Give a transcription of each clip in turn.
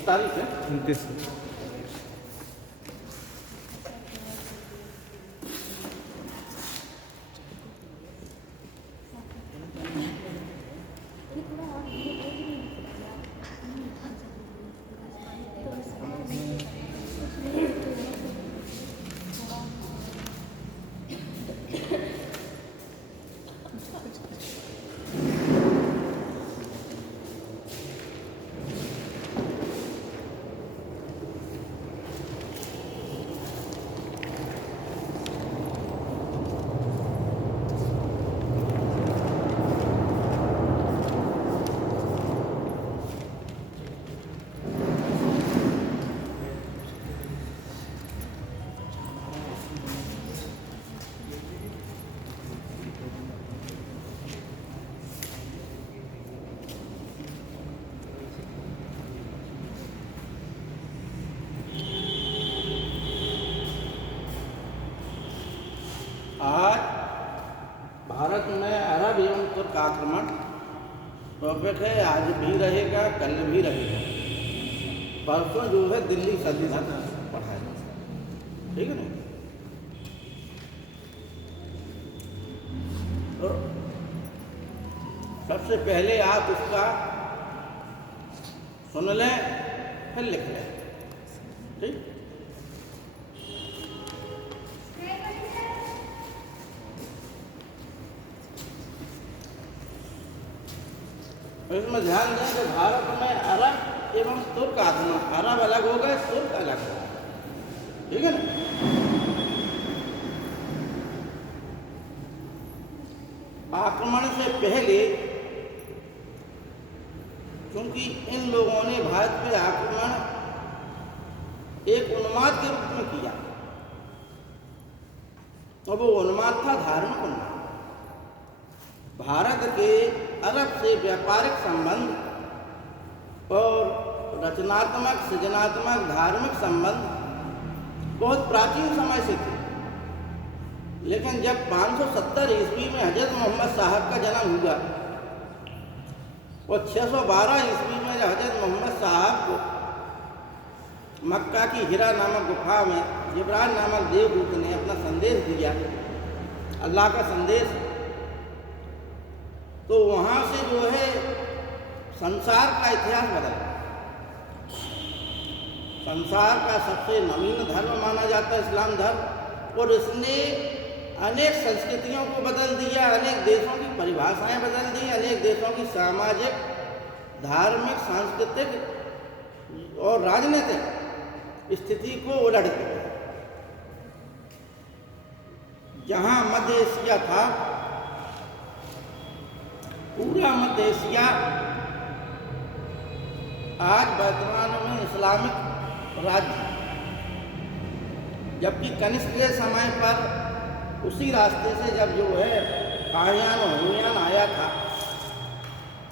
29 तारीख है। 29। आज भारत में अरब एवं तुर्क आक्रमण टॉपिक है। आज भी रहेगा, कल भी रहेगा, परसों जो है दिल्ली संविधान पढ़ाएगा, ठीक है ना। तो सबसे पहले आप उसका सुन लें, फिर लिख लें, ठीक। इसमें ध्यान दें कि भारत में अरब एवं तुर्क आक्रमण, अरब अलग हो गए, तुर्क अलग हो गए, ठीक है ना। आक्रमण से पहले क्योंकि इन लोगों ने भारत पे आक्रमण एक उन्माद के रूप में किया, और वो उन्माद था धार्मिक उन्माद। भारत के अरब से व्यापारिक संबंध और रचनात्मक, सृजनात्मक, धार्मिक संबंध बहुत प्राचीन समय से थे। लेकिन जब 570 ईस्वी में हजरत मोहम्मद साहब का जन्म हुआ और 612 ईस्वी में हजरत मोहम्मद साहब को मक्का की हिरा नामक गुफा में जिब्राइल नामक देवदूत ने अपना संदेश दिया, अल्लाह का संदेश, तो वहाँ से जो है संसार का इतिहास बदला। संसार का सबसे नवीन धर्म माना जाता है इस्लाम धर्म, और इसने अनेक संस्कृतियों को बदल दिया, अनेक देशों की परिभाषाएं बदल दी, अनेक देशों की सामाजिक, धार्मिक, सांस्कृतिक और राजनीतिक स्थिति को उलट दिया। जहाँ मध्य एशिया था, पूरा मध्य एशिया आज वर्तमान में इस्लामिक राज्य, जबकि कनिष्क के समय पर उसी रास्ते से जब जो है हुनयान आया था,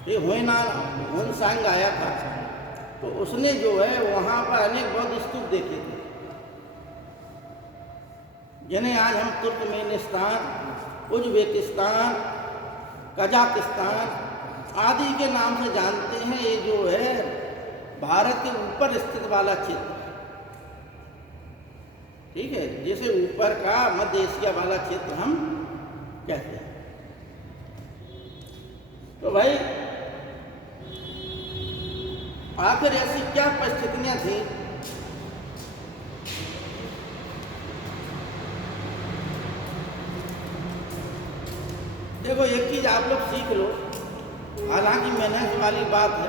ये हुनसांग आया था, तो उसने जो है वहाँ पर अनेक बौद्ध स्तूप देखे थे, जिन्हें आज हम तुर्कमेनिस्तान, उज्बेकिस्तान, कजाकिस्तान आदि के नाम से जानते हैं। ये जो है भारत के ऊपर स्थित वाला क्षेत्र, ठीक है, जैसे ऊपर का मध्य एशिया वाला क्षेत्र हम कहते हैं। तो भाई आखिर ऐसी क्या परिस्थितियां थी देखो, एक चीज आप लोग सीख लो, हालांकि मेहनत वाली बात है,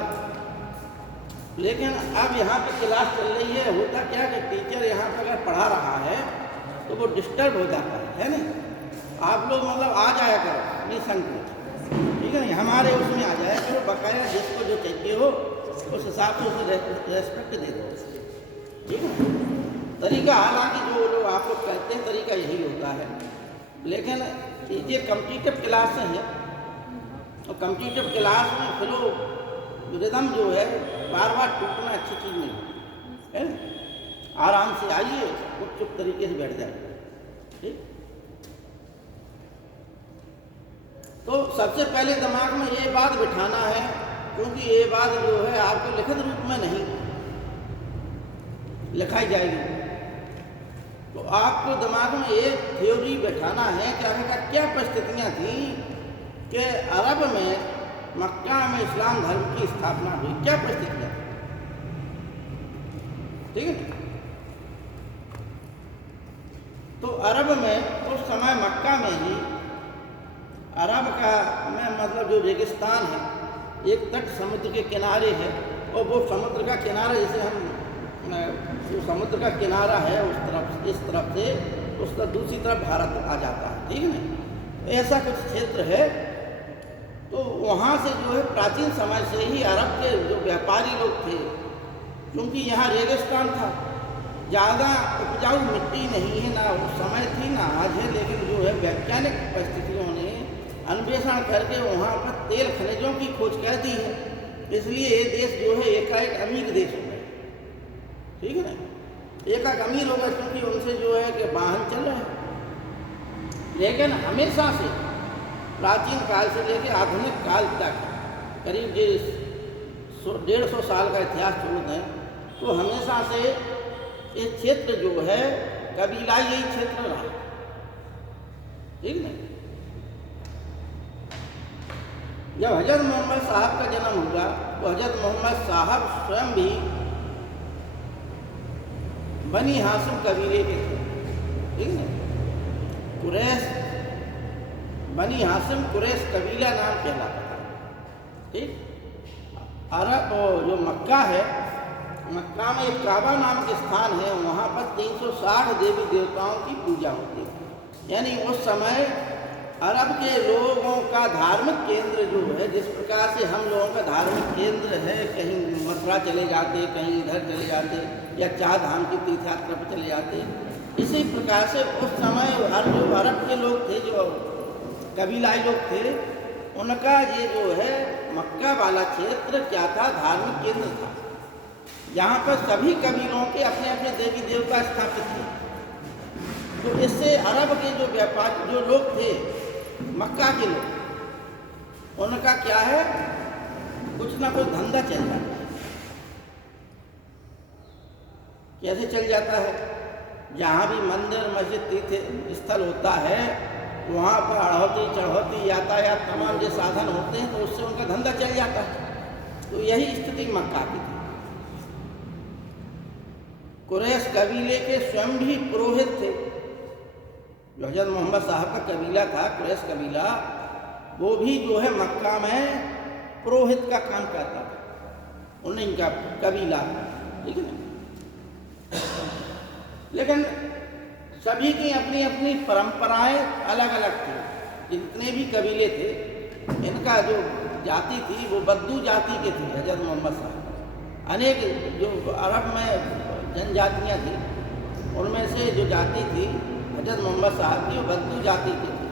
लेकिन अब यहाँ पे क्लास चल रही है, होता क्या कि टीचर यहाँ पर अगर पढ़ा रहा है तो वो डिस्टर्ब हो जाता है ना। आप लोग मतलब आ जाया करो निसंकोच, ठीक है, नहीं हमारे उसमें आ जाया करो, बकाया जिसको जो चाहिए हो उस हिसाब से उसे रेस्पेक्ट दे दो, ठीक है। तरीका हालांकि जो लोग आप लोग कहते हैं तरीका यही होता है, लेकिन ये कम्पिटिटिव क्लास है, और कम्पिटिटिव क्लास में फ्लो रिदम जो है बार बार टूटना अच्छी चीज़ नहीं है ना। आराम से आइए, चुप तरीके से बैठ जाइए, ठीक। तो सबसे पहले दिमाग में ये बात बिठाना है, क्योंकि ये बात जो है आपको लिखित रूप में नहीं, लिखाई जाएगी। तो आपको दिमाग में एक थ्योरी बैठाना है कि आखिरकार क्या परिस्थितियाँ थी कि अरब में मक्का में इस्लाम धर्म की स्थापना हुई, क्या परिस्थितियाँ थी, ठीक है। तो अरब में उस समय मक्का में ही अरब का में मतलब जो रेगिस्तान है, एक तट समुद्र के किनारे है, और वो समुद्र का किनारा जैसे हम जो समुद्र का किनारा है उस तरफ, इस तरफ से उस तरफ दूसरी तरफ भारत आ जाता है, ठीक है ना। ऐसा कुछ क्षेत्र है। तो वहाँ से जो है प्राचीन समय से ही अरब के जो व्यापारी लोग थे, क्योंकि यहाँ रेगिस्तान था, ज़्यादा उपजाऊ मिट्टी नहीं है, ना उस समय थी ना आज है, लेकिन जो है वैज्ञानिक परिस्थितियों ने अन्वेषण करके वहाँ पर तेल खनिजों की खोज कर दी है, इसलिए ये देश जो है एकाएक अमीर देश हो गए, ठीक है ना। एकाएक अमीर हो गए क्योंकि उनसे जो है कि वाहन चल रहे हैं। लेकिन हमेशा से प्राचीन काल से लेकर आधुनिक काल तक करीब 150 साल का इतिहास छोड़ दें तो हमेशा से ये क्षेत्र जो है कबीलाई यही क्षेत्र रहा, ठीक है। जब हजरत मोहम्मद साहब का जन्म हुआ तो हजरत मोहम्मद साहब स्वयं भी बनी हाशिम कबीले के थे, ठीक है। कुरैश, बनी हाशिम कुरैश कबीला नाम कहलाता था, ठीक। अरब जो मक्का है, मक्का में एक काबा नाम के स्थान है, वहाँ पर 360 देवी देवताओं की पूजा होती है। यानी उस समय अरब के लोगों का धार्मिक केंद्र जो है, जिस प्रकार से हम लोगों का धार्मिक केंद्र है, कहीं मथुरा चले जाते, कहीं इधर चले जाते, या चार धाम की तीर्थ यात्रा पर चले जाते, इसी प्रकार से उस समय जो अरब के लोग थे, जो कबीलाई लोग थे, उनका ये जो है मक्का वाला क्षेत्र क्या था, धार्मिक केंद्र था। यहाँ पर सभी कबीलों के अपने अपने देवी देवता स्थापित थे। तो इससे अरब के जो व्यापार जो लोग थे, मक्का के लोग, उनका क्या है, कुछ ना कुछ धंधा चल जाता है। कैसे चल जाता है, जहाँ भी मंदिर मस्जिद तीर्थ स्थल होता है, वहाँ पर अड़ौती चढ़ौती यातायात तमाम जो साधन होते हैं, तो उससे उनका धंधा चल जाता है। तो यही स्थिति मक्का की थी। कुरैश कबीले के स्वयं भी पुरोहित थे। जो हजरत मोहम्मद साहब का कबीला था, कुरैश कबीला, वो भी जो है मक्का में पुरोहित का काम करता था, उन्हीं का कबीला, ठीक है ना। लेकिन सभी की अपनी अपनी परंपराएं अलग अलग थी। जितने भी कबीले थे, इनका जो जाति थी वो बद्दू जाति के थे। हजरत मोहम्मद साहब, अनेक जो अरब में जनजातियाँ थी, उनमें से जो जाति थी हजरत मोहम्मद साहब की, वो बद्दू जाति की थी।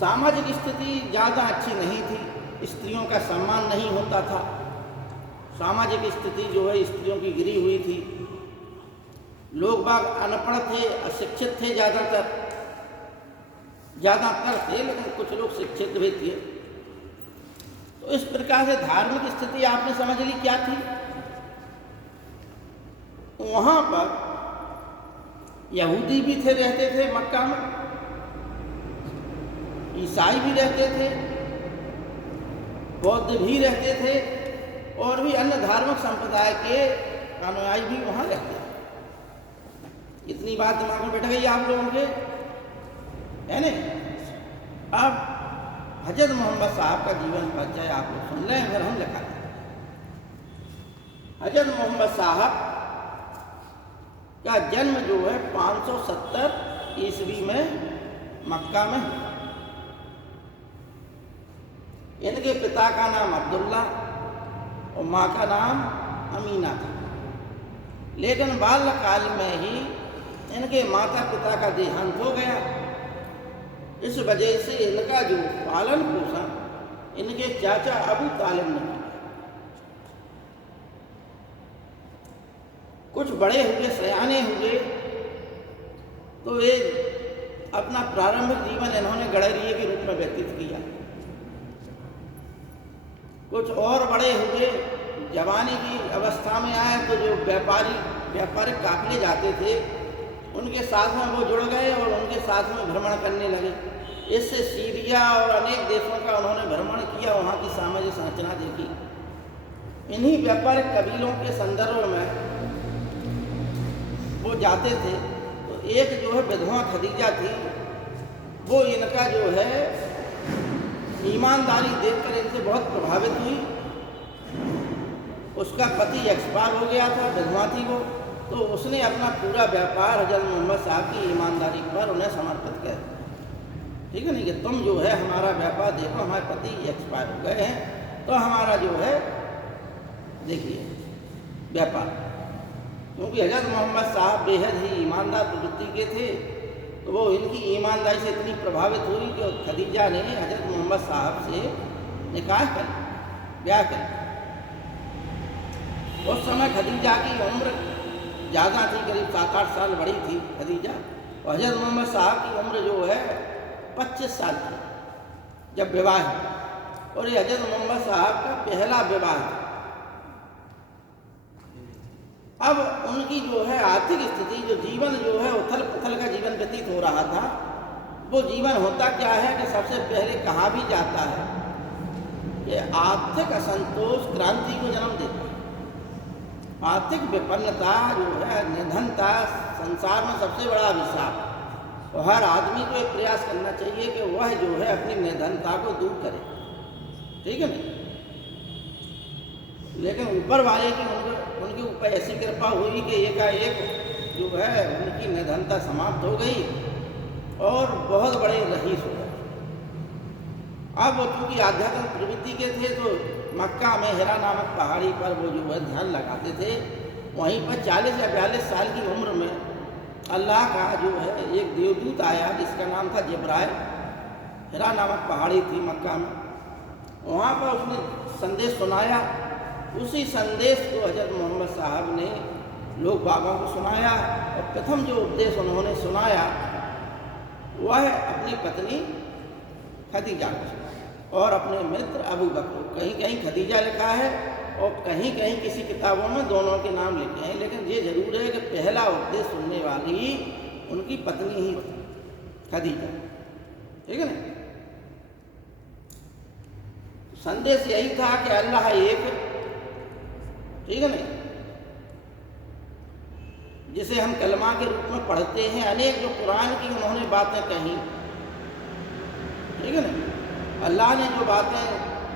सामाजिक स्थिति ज़्यादा अच्छी नहीं थी, स्त्रियों का सम्मान नहीं होता था। सामाजिक स्थिति जो है स्त्रियों की गिरी हुई थी। लोग बाग अनपढ़ थे, अशिक्षित थे, ज़्यादातर थे, लेकिन कुछ लोग शिक्षित भी थे। तो इस प्रकार से धार्मिक स्थिति आपने समझ ली क्या थी। वहाँ पर यहूदी भी थे, रहते थे मक्का में, ईसाई भी रहते थे, बौद्ध भी रहते थे, और भी अन्य धार्मिक संप्रदाय के अनुयायी भी वहाँ रहते थे। इतनी बात दिमाग में बैठ गई आप लोगों के, है नहीं। अब हजरत मोहम्मद साहब का जीवन परिचय आप लोग सुन रहे हैं, फिर हम लिखा दें। हजरत मोहम्मद साहब का जन्म जो है 570 ईस्वी में मक्का में। इनके पिता का नाम अब्दुल्ला और माँ का नाम अमीना था। लेकिन बाल्यकाल में ही इनके माता पिता का देहांत हो गया। इस वजह से इनका जो पालन पोषण इनके चाचा अबू तालिब ने किया। कुछ बड़े हुए, सयाने हुए, तो वे अपना प्रारंभिक जीवन इन्होंने गडरिये के रूप में व्यतीत किया। कुछ और बड़े हुए, जवानी की अवस्था में आए तो जो व्यापारिक काफिले जाते थे उनके साथ में वो जुड़ गए और उनके साथ में भ्रमण करने लगे। इससे सीरिया और अनेक देशों का उन्होंने भ्रमण किया, वहाँ की सामाजिक संरचना देखी। इन्हीं व्यापारिक कबीलों के संदर्भ में वो जाते थे। तो एक जो है विधवा खदीजा थी, वो इनका जो है ईमानदारी देखकर इनसे बहुत प्रभावित हुई। उसका पति एक्सपायर हो गया था, विधवा थी वो, तो उसने अपना पूरा व्यापार हज़रत मोहम्मद साहब की ईमानदारी पर उन्हें समर्पित कर दिया। ठीक है नहीं कि तुम जो है हमारा व्यापार देखो, हमारे पति एक्सपायर हो गए हैं तो हमारा जो है देखिए व्यापार, क्योंकि हज़रत मोहम्मद साहब बेहद ही ईमानदार प्रवृत्ति के थे। तो वो इनकी ईमानदारी से इतनी प्रभावित हुई कि खदीजा ने हज़रत मोहम्मद साहब से निकाह कर ब्याह कर। उस समय खदीजा की उम्र ज़्यादा थी, करीब 7-8 साल बड़ी थी खदीजा, और हज़रत मोहम्मद साहब की उम्र जो है 25 साल थी जब विवाह है। और ये हज़रत मोहम्मद साहब का पहला विवाह था। अब उनकी जो है आर्थिक स्थिति, जो जीवन जो है उथल पुथल का जीवन व्यतीत हो रहा था, वो जीवन होता क्या है कि सबसे पहले कहा भी जाता है कि आर्थिक असंतोष क्रांति को जन्म देता है। आर्थिक विपन्नता जो है, निधनता संसार में सबसे बड़ा अभिशाप। और हर आदमी को एक प्रयास करना चाहिए कि वह जो है अपनी निधनता को दूर करे, ठीक है नहीं। लेकिन ऊपर वाले की उनके ऊपर ऐसी कृपा हुई कि एकाएक जो है उनकी निधनता समाप्त हो गई और बहुत बड़े रईस हो गए। अब वो चूँकि आध्यात्मिक प्रवृत्ति के थे तो मक्का में हिरा नामक पहाड़ी पर वो जो है ध्यान लगाते थे। वहीं पर 40 या 42 साल की उम्र में अल्लाह का जो है एक देवदूत आया जिसका नाम था जिब्राइल। हिरा नामक पहाड़ी थी मक्का में, वहाँ पर उसने संदेश सुनाया। उसी संदेश को हज़रत मोहम्मद साहब ने लोग बागों को सुनाया, और प्रथम जो उपदेश उन्होंने सुनाया वह अपनी पत्नी खदीजा को और अपने मित्र अबू बकर। कहीं कहीं खदीजा लिखा है और कहीं कहीं किसी किताबों में दोनों के नाम लिखे हैं, लेकिन ये जरूर है कि पहला उपदेश सुनने वाली उनकी पत्नी ही खदीजा, ठीक है ना। संदेश यही था कि अल्लाह एक, ठीक है ना, जिसे हम कलमा के रूप में पढ़ते हैं। अनेक जो कुरान की उन्होंने बातें कही, ठीक है ना। अल्लाह ने जो बातें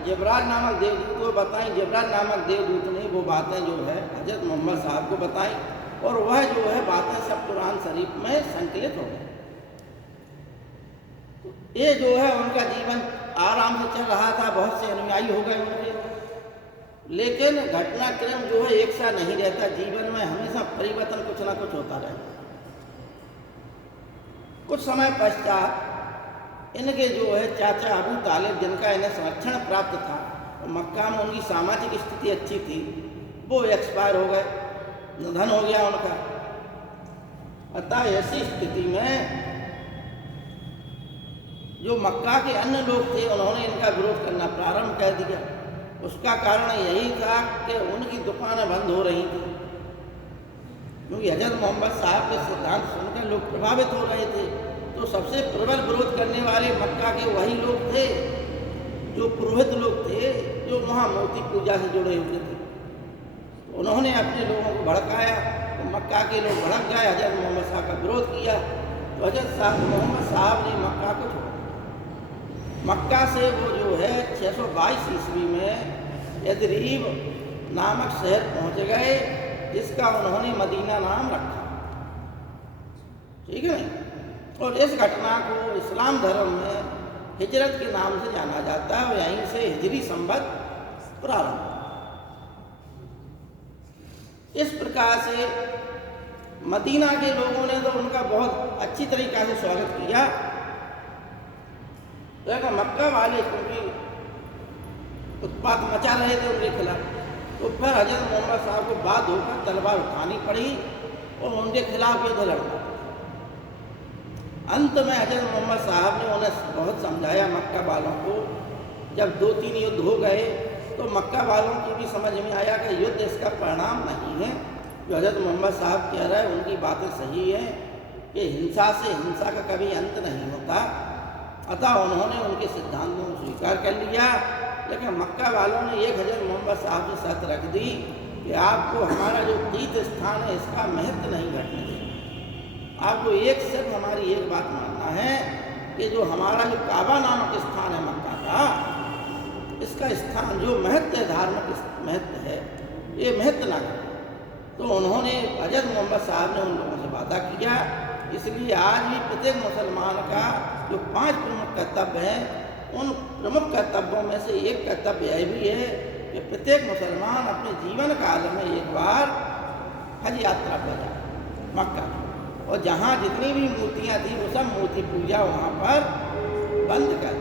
जिब्राइल नामक देवदूत को बताई, जिब्राइल नामक देवदूत ने वो बातें जो है हज़रत मोहम्मद साहब को बताई, और वह जो है बातें सब कुरान शरीफ में संकलित हो गई। ये जो है उनका जीवन आराम से चल रहा था, बहुत से अनुयायी हो गए उनके। लेकिन घटनाक्रम जो है एक सा नहीं रहता, जीवन में हमेशा परिवर्तन कुछ ना कुछ होता रहता। कुछ समय पश्चात इनके जो है चाचा अबू तालिब, जिनका इन्हें संरक्षण प्राप्त था और मक्का में उनकी सामाजिक स्थिति अच्छी थी, वो एक्सपायर हो गए, निधन हो गया उनका। अतः ऐसी स्थिति में जो मक्का के अन्य लोग थे उन्होंने इनका विरोध करना प्रारंभ कर दिया। उसका कारण यही था कि उनकी दुकानें बंद हो रही थी, क्योंकि हज़रत मोहम्मद साहब के सिद्धांत सुनकर लोग प्रभावित हो रहे थे। तो सबसे प्रबल विरोध करने वाले मक्का के वही लोग थे जो पुरोहित लोग थे, जो वहाँ मूर्ति पूजा से जुड़े हुए थे। उन्होंने अपने लोगों को भड़काया, तो मक्का के लोग भड़क गए, हज़रत मोहम्मद साहब का विरोध किया। तो हज़रत मोहम्मद साहब ने मक्का को छोड़ा। मक्का से वो जो है 622 ईस्वी में यदरीब नामक शहर पहुँच गए, जिसका उन्होंने मदीना नाम रखा, ठीक है। और इस घटना को इस्लाम धर्म में हिजरत के नाम से जाना जाता है, और यहीं से हिजरी संवत प्रारंभ। इस प्रकार से मदीना के लोगों ने तो उनका बहुत अच्छी तरीक़ा से स्वागत किया। लेकिन मक्का वाले क्योंकि उत्पात मचा रहे थे उनके खिलाफ, तो फिर हज़रत मोहम्मद साहब को बात होकर तलवार उठानी पड़ी और उनके खिलाफ युद्ध लड़ना। अंत में हज़रत मोहम्मद साहब ने उन्हें बहुत समझाया मक्का वालों को। जब 2-3 युद्ध हो गए तो मक्का वालों की भी समझ में आया कि युद्ध इसका परिणाम नहीं है। जो हज़रत मोहम्मद साहब कह रहे हैं उनकी बातें सही हैं कि हिंसा से हिंसा का कभी अंत नहीं होता। अतः उन्होंने उनके सिद्धांतों को स्वीकार कर लिया। लेकिन मक्का वालों ने एक हज़रत मोहम्मद साहब से शर्त रख दी कि आपको हमारा जो तीर्थ स्थान है इसका महत्व नहीं घटने देना। आपको सिर्फ हमारी एक बात मानना है कि जो हमारा जो काबा नामक स्थान है मक्का का, इसका स्थान जो महत्व है, धार्मिक महत्व है, ये महत्व ना घटे। तो उन्होंने हज़रत मोहम्मद साहब ने उन लोगों से वादा किया। इसलिए आज भी प्रत्येक मुसलमान का जो 5 प्रमुख कर्तव्य हैं, उन प्रमुख कर्तव्यों में से एक कर्तव्य यह भी है कि प्रत्येक मुसलमान अपने जीवन काल में एक बार हज यात्रा पर जाए मक्का, और जहाँ जितनी भी मूर्तियाँ थी वो सब मूर्ति पूजा वहाँ पर बंद कर,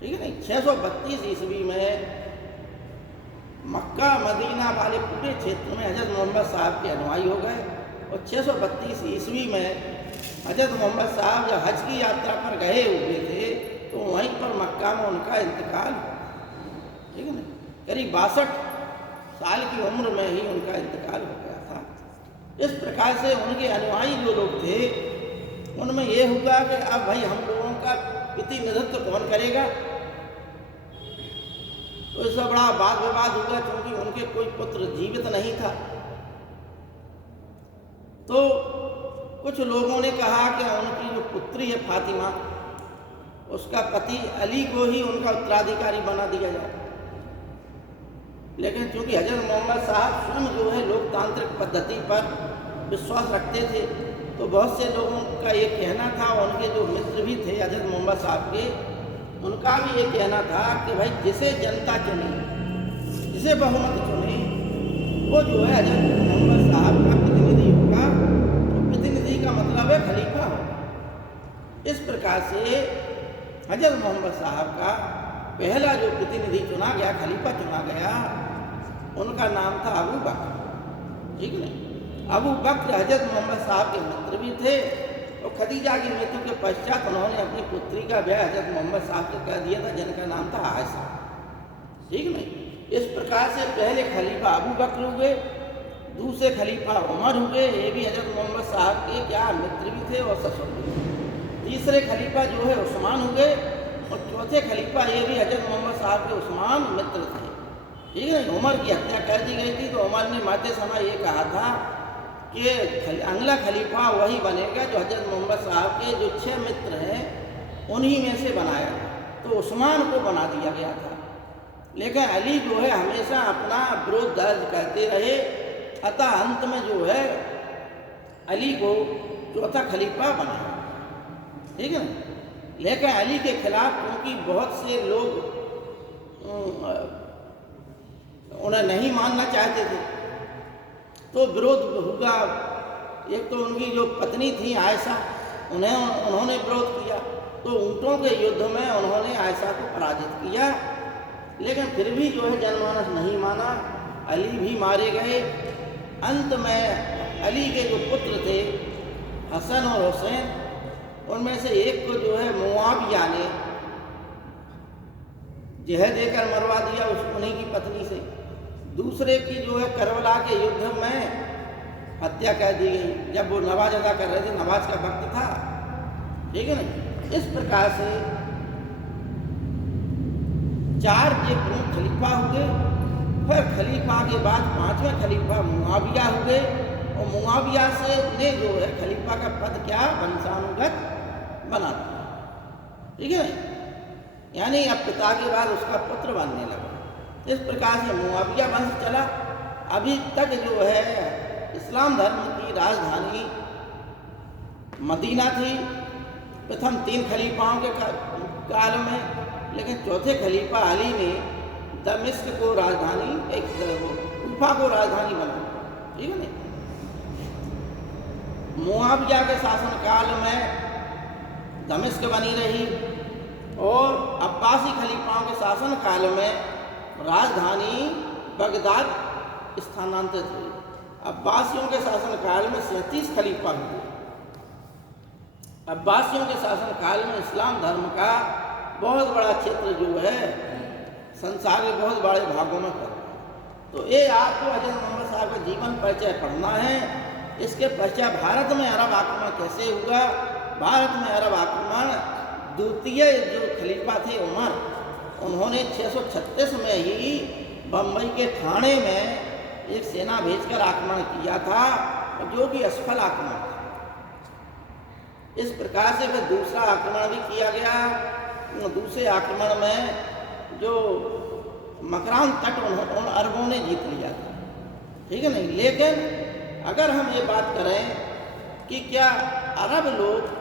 ठीक है नहीं। 632 ईस्वी में मक्का मदीना वाले पूरे क्षेत्र में हज़रत मोहम्मद साहब के अनुयायी हो गए, और 632 ईस्वी में हज़रत मोहम्मद साहब जब हज की यात्रा पर गए हुए थे तो वहीं पर मक्का में उनका इंतकाल, ठीक है ना, करीब 62 साल की उम्र में ही उनका इंतकाल हो गया था। इस प्रकार से उनके अनुयायी जो लोग थे उनमें ये हुआ कि अब भाई हम लोगों का प्रतिनिधित्व कौन करेगा। तो इससे बड़ा वाद विवाद हुआ, क्योंकि उनके कोई पुत्र जीवित नहीं था। तो कुछ लोगों ने कहा कि उनकी जो पुत्री है फातिमा, उसका पति अली को ही उनका उत्तराधिकारी बना दिया जाए। लेकिन चूंकि हज़रत मोहम्मद साहब स्वयं जो है लोकतांत्रिक पद्धति पर विश्वास रखते थे, तो बहुत से लोगों का ये कहना था, उनके जो मित्र भी थे हज़रत मोहम्मद साहब के, उनका भी ये कहना था कि भाई जिसे जनता चुने, जिसे बहुमत चुने, वो जो है हज़रत मोहम्मद साहब का प्रतिनिधि होगा। तो प्रतिनिधि का मतलब है खलीफा होगा। इस प्रकार से हज़रत मोहम्मद साहब का पहला जो प्रतिनिधि चुना गया, खलीफा चुना गया, उनका नाम था अबू बकर, ठीक है। अबू बकर हज़रत मोहम्मद साहब के मित्र भी थे, और खदीजा की मृत्यु के पश्चात उन्होंने अपनी पुत्री का ब्याह हज़रत मोहम्मद साहब से कर दिया था, जिनका नाम था आयशा, ठीक नहीं। इस प्रकार से पहले खलीफा अबू बकर हुए, दूसरे खलीफा उमर हुए, ये भी हज़रत मोहम्मद साहब के क्या मित्र भी थे और ससुर भी थे। तीसरे खलीफा जो है उस्मान हुए, और चौथे खलीफा ये भी हज़रत मोहम्मद साहब के उस्मान मित्र थे, ठीक है। उमर की हत्या कर दी गई थी, तो उमर ने मरते समय ये कहा था कि अगला खलीफा वही बनेगा जो हज़रत मोहम्मद साहब के जो 6 मित्र हैं उन्हीं में से बनाया। तो उस्मान को बना दिया गया था। लेकिन अली जो है हमेशा अपना विरोध दर्ज करते रहे, अतः अंत में जो है अली को चौथा खलीफा बनाया, ठीक है ना। लेकिन अली के खिलाफ क्योंकि बहुत से लोग उन्हें नहीं मानना चाहते थे, तो विरोध हुआ। एक तो उनकी जो पत्नी थी आयशा, उन्होंने विरोध किया, तो ऊँटों के युद्ध में उन्होंने आयशा को पराजित किया। लेकिन फिर भी जो है जनमानस नहीं माना, अली भी मारे गए। अंत में अली के जो पुत्र थे हसन और हुसैन, उनमें से एक को जो है मुआविया ने जहर देकर मरवा दिया उन्हीं की पत्नी से। दूसरे की जो है करबला के युद्ध में हत्या कर दी गई, जब वो नमाज अदा कर रहे थे, नमाज का वक्त था, ठीक है ना। इस प्रकार से 4 ये प्रमुख खलीफा हुए। फिर खलीफा के बाद 5वें खलीफा मुआविया हुए, और मुआविया से ने जो है खलीफा का पद क्या वंशानुगत बना दिया, ठीक है। यानी अब पिता के बाद उसका पुत्र बनने लगा। इस प्रकार से मुआविया वंश चला। अभी तक जो है इस्लाम धर्म की राजधानी मदीना थी प्रथम 3 खलीफाओं के काल में, लेकिन चौथे खलीफा अली ने दमिश्क को राजधानी, कूफा को राजधानी बना, ठीक है ना। मुआविया के शासनकाल में दमिश्क बनी रही, और अब्बासी खलीफाओं के शासन काल में राजधानी बगदाद स्थानांतरित हुई। अब्बासियों के शासन काल में 37 खलीफा हुए। अब्बासियों के शासन काल में इस्लाम धर्म का बहुत बड़ा क्षेत्र जो है संसार के बहुत बड़े भागों में कर रहा है। तो ये आपको हज़रत मोहम्मद साहब का जीवन परिचय पढ़ना है। इसके पश्चात भारत में अरब आक्रमण कैसे हुआ। भारत में अरब आक्रमण द्वितीय जो खलीफा थे उमर, उन्होंने 636 में ही बम्बई के ठाणे में एक सेना भेजकर आक्रमण किया था, जो कि असफल आक्रमण था। इस प्रकार से फिर दूसरा आक्रमण भी किया गया। दूसरे आक्रमण में जो मकरान तट उन अरबों ने जीत लिया था, ठीक है नहीं। लेकिन अगर हम ये बात करें कि क्या अरब लोग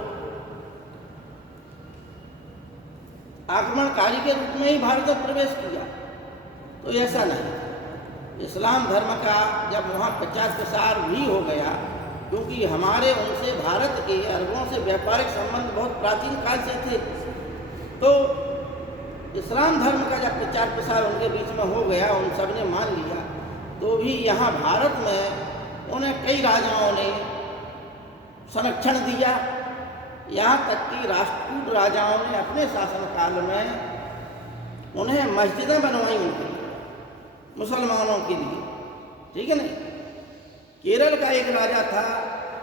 आक्रमणकारी के रूप में ही भारत में प्रवेश किया, तो ऐसा नहीं। इस्लाम धर्म का जब वहाँ प्रचार प्रसार भी हो गया, क्योंकि हमारे उनसे भारत के अरबों से व्यापारिक संबंध बहुत प्राचीन काल से थे, तो इस्लाम धर्म का जब प्रचार प्रसार उनके बीच में हो गया, उन सब ने मान लिया, तो भी यहाँ भारत में उन्हें कई राजाओं ने संरक्षण दिया। यहाँ तक कि राष्ट्रकूट राजाओं ने अपने शासनकाल में उन्हें मस्जिदें बनवाई उनके लिए, मुसलमानों के लिए, ठीक है नहीं। केरल का एक राजा था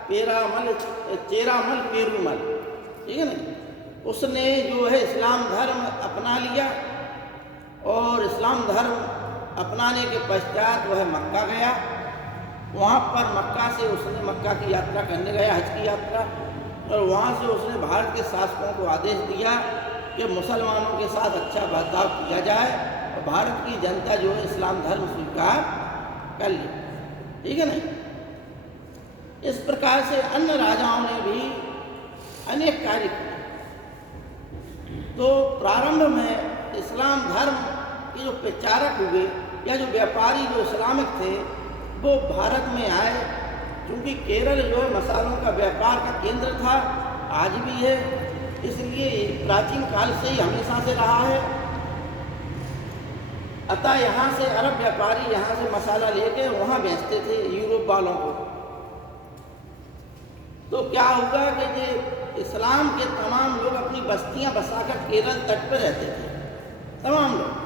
चेरामल पेरूमल, ठीक है नहीं। उसने जो है इस्लाम धर्म अपना लिया, और इस्लाम धर्म अपनाने के पश्चात वह मक्का गया। वहाँ पर मक्का से उसने मक्का की यात्रा करने गया, हज की यात्रा, और वहाँ से उसने भारत के शासकों को आदेश दिया कि मुसलमानों के साथ अच्छा बर्ताव किया जाए, और भारत की जनता जो है इस्लाम धर्म स्वीकार कर ले, ठीक है नहीं। इस प्रकार से अन्य राजाओं ने भी अनेक कार्य किए। तो प्रारंभ में इस्लाम धर्म के जो प्रचारक हुए या जो व्यापारी जो इस्लामिक थे, वो भारत में आए। क्योंकि केरल जो है मसालों का व्यापार का केंद्र था, आज भी है, इसलिए प्राचीन काल से ही हमेशा से रहा है। अतः यहाँ से अरब व्यापारी यहाँ से मसाला लेके वहाँ बेचते थे यूरोप वालों को। तो क्या हुआ कि ये इस्लाम के तमाम लोग अपनी बस्तियां बसाकर केरल तट पर रहते थे, तमाम लोग।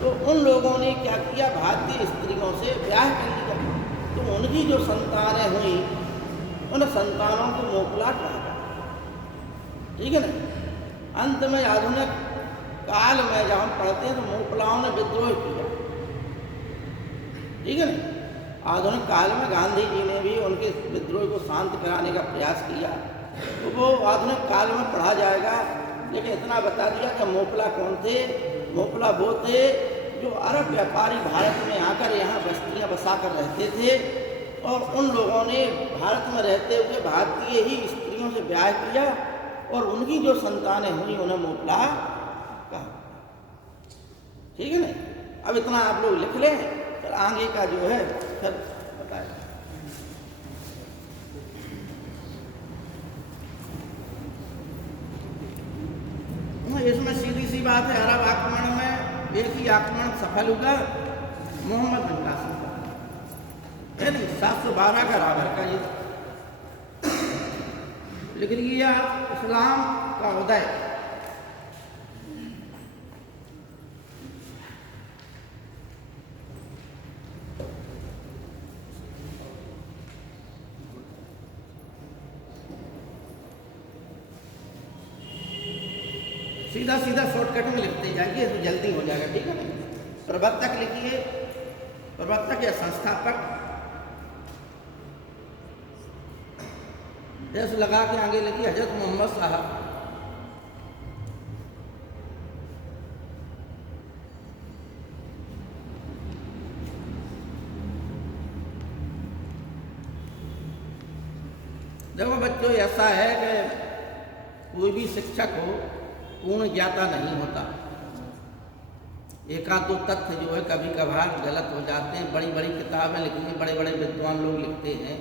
तो उन लोगों ने क्या किया, भारतीय स्त्रियों से ब्याह कर लिया। तो उनकी जो संतानें हुई, उन संतानों को मोपला कहा, ठीक है ना। अंत में आधुनिक काल में जब हम पढ़ते हैं तो मोपलाओं ने विद्रोह किया, ठीक है ना। आधुनिक काल में गांधी जी ने भी उनके विद्रोह को शांत कराने का प्रयास किया, तो वो आधुनिक काल में पढ़ा जाएगा। लेकिन इतना बता दिया कि मोपला कौन थे। मोपला वो थे जो अरब व्यापारी भारत में आकर यहाँ बस्तियाँ बसा कर रहते थे, और उन लोगों ने भारत में रहते हुए भारतीय ही स्त्रियों से ब्याह किया, और उनकी जो संतानें हुई उन्हें मोपला कहा, ठीक है ना। अब इतना आप लोग लिख लें, फिर आगे का जो है फिर बताएगा। इसमें सीधी सी बात है, अरब आक्रमण में एक ही आक्रमण सफल हुआ, मोहम्मद बिन कासिम का, है नहीं, 712 का रावर का ये लिख लिया, इस्लाम का उदय। सीधा सीधा शॉर्टकट में लिखते जाइए तो जल्दी हो जाएगा, ठीक है ना। प्रवर्तक लिखिए, प्रवर्तक या संस्थापक, जैसे लगा के आगे लिखिए हजरत मोहम्मद साहब। देखो बच्चों, ऐसा है कि कोई भी शिक्षक हो पूर्ण ज्ञाता नहीं होता। एकाध दो तथ्य जो है कभी कभार गलत हो जाते हैं। बड़ी बड़ी किताबें लिखी हैं, बड़े बड़े विद्वान लोग लिखते हैं,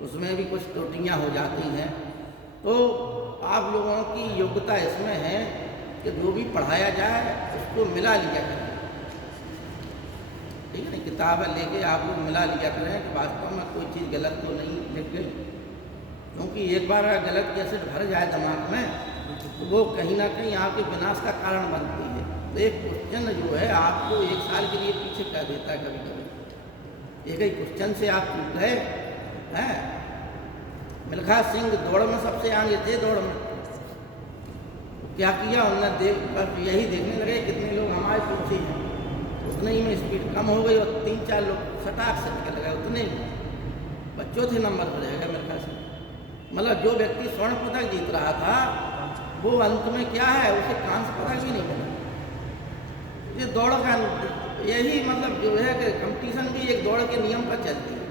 उसमें भी कुछ त्रुटियां हो जाती हैं। तो आप लोगों की योग्यता इसमें है कि जो भी पढ़ाया जाए उसको मिला लिया करें, ठीक है ना। किताबें लेके आप लोग मिला लिया करें कि वास्तव में कोई चीज़ गलत तो नहीं लिख गई, क्योंकि एक बार अगर गलत कैसेट भर जाए दिमाग में तो वो कहीं ना कहीं आपके विनाश का कारण बनती है। तो एक क्वेश्चन जो है आपको 1 साल के लिए पीछे कर देता है कभी कभी। एक ही क्वेश्चन से आप चूक गए हैं। मिल्खा सिंह दौड़ में सबसे आगे थे, दौड़ में क्या किया उन्होंने बस यही देखने लगे कितने लोग हमारे पीछे हैं, उतने ही में स्पीड कम हो गई और 3-4 लोग सटाक से निकल गए, उतने ही बच्चों थे नंबर पर रहेगा मिल्खा सिंह। मतलब जो व्यक्ति स्वर्ण पदक जीत रहा था वो अंत में क्या है, उसे कांस्य पदक भी नहीं मिला। ये दौड़ का यही मतलब जो है कि कंपटीशन भी एक दौड़ के नियम पर चलती है।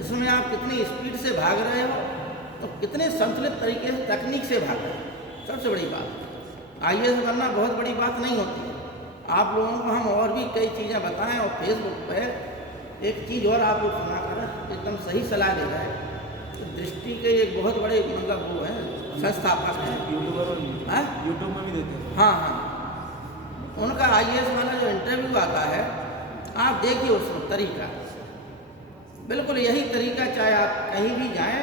इसमें आप कितनी स्पीड से भाग रहे हो तो कितने संतुलित तरीके से तकनीक से भाग रहे हो, सबसे बड़ी बात। IAS बनना बहुत बड़ी बात नहीं होती है। आप लोगों को हम और भी कई चीज़ें बताएं और फेसबुक पर एक चीज़ और आप लोग सुना कर एकदम सही सलाह दे रहे हैं। तो दृष्टि के एक बहुत बड़े मतलब वो है संस्थापक हैं, यूट्यूब में भी देते हैं। हाँ हाँ, उनका IAS वाला जो इंटरव्यू आता है आप देखिए उसमें तरीका बिल्कुल यही तरीका, चाहे आप कहीं भी जाएं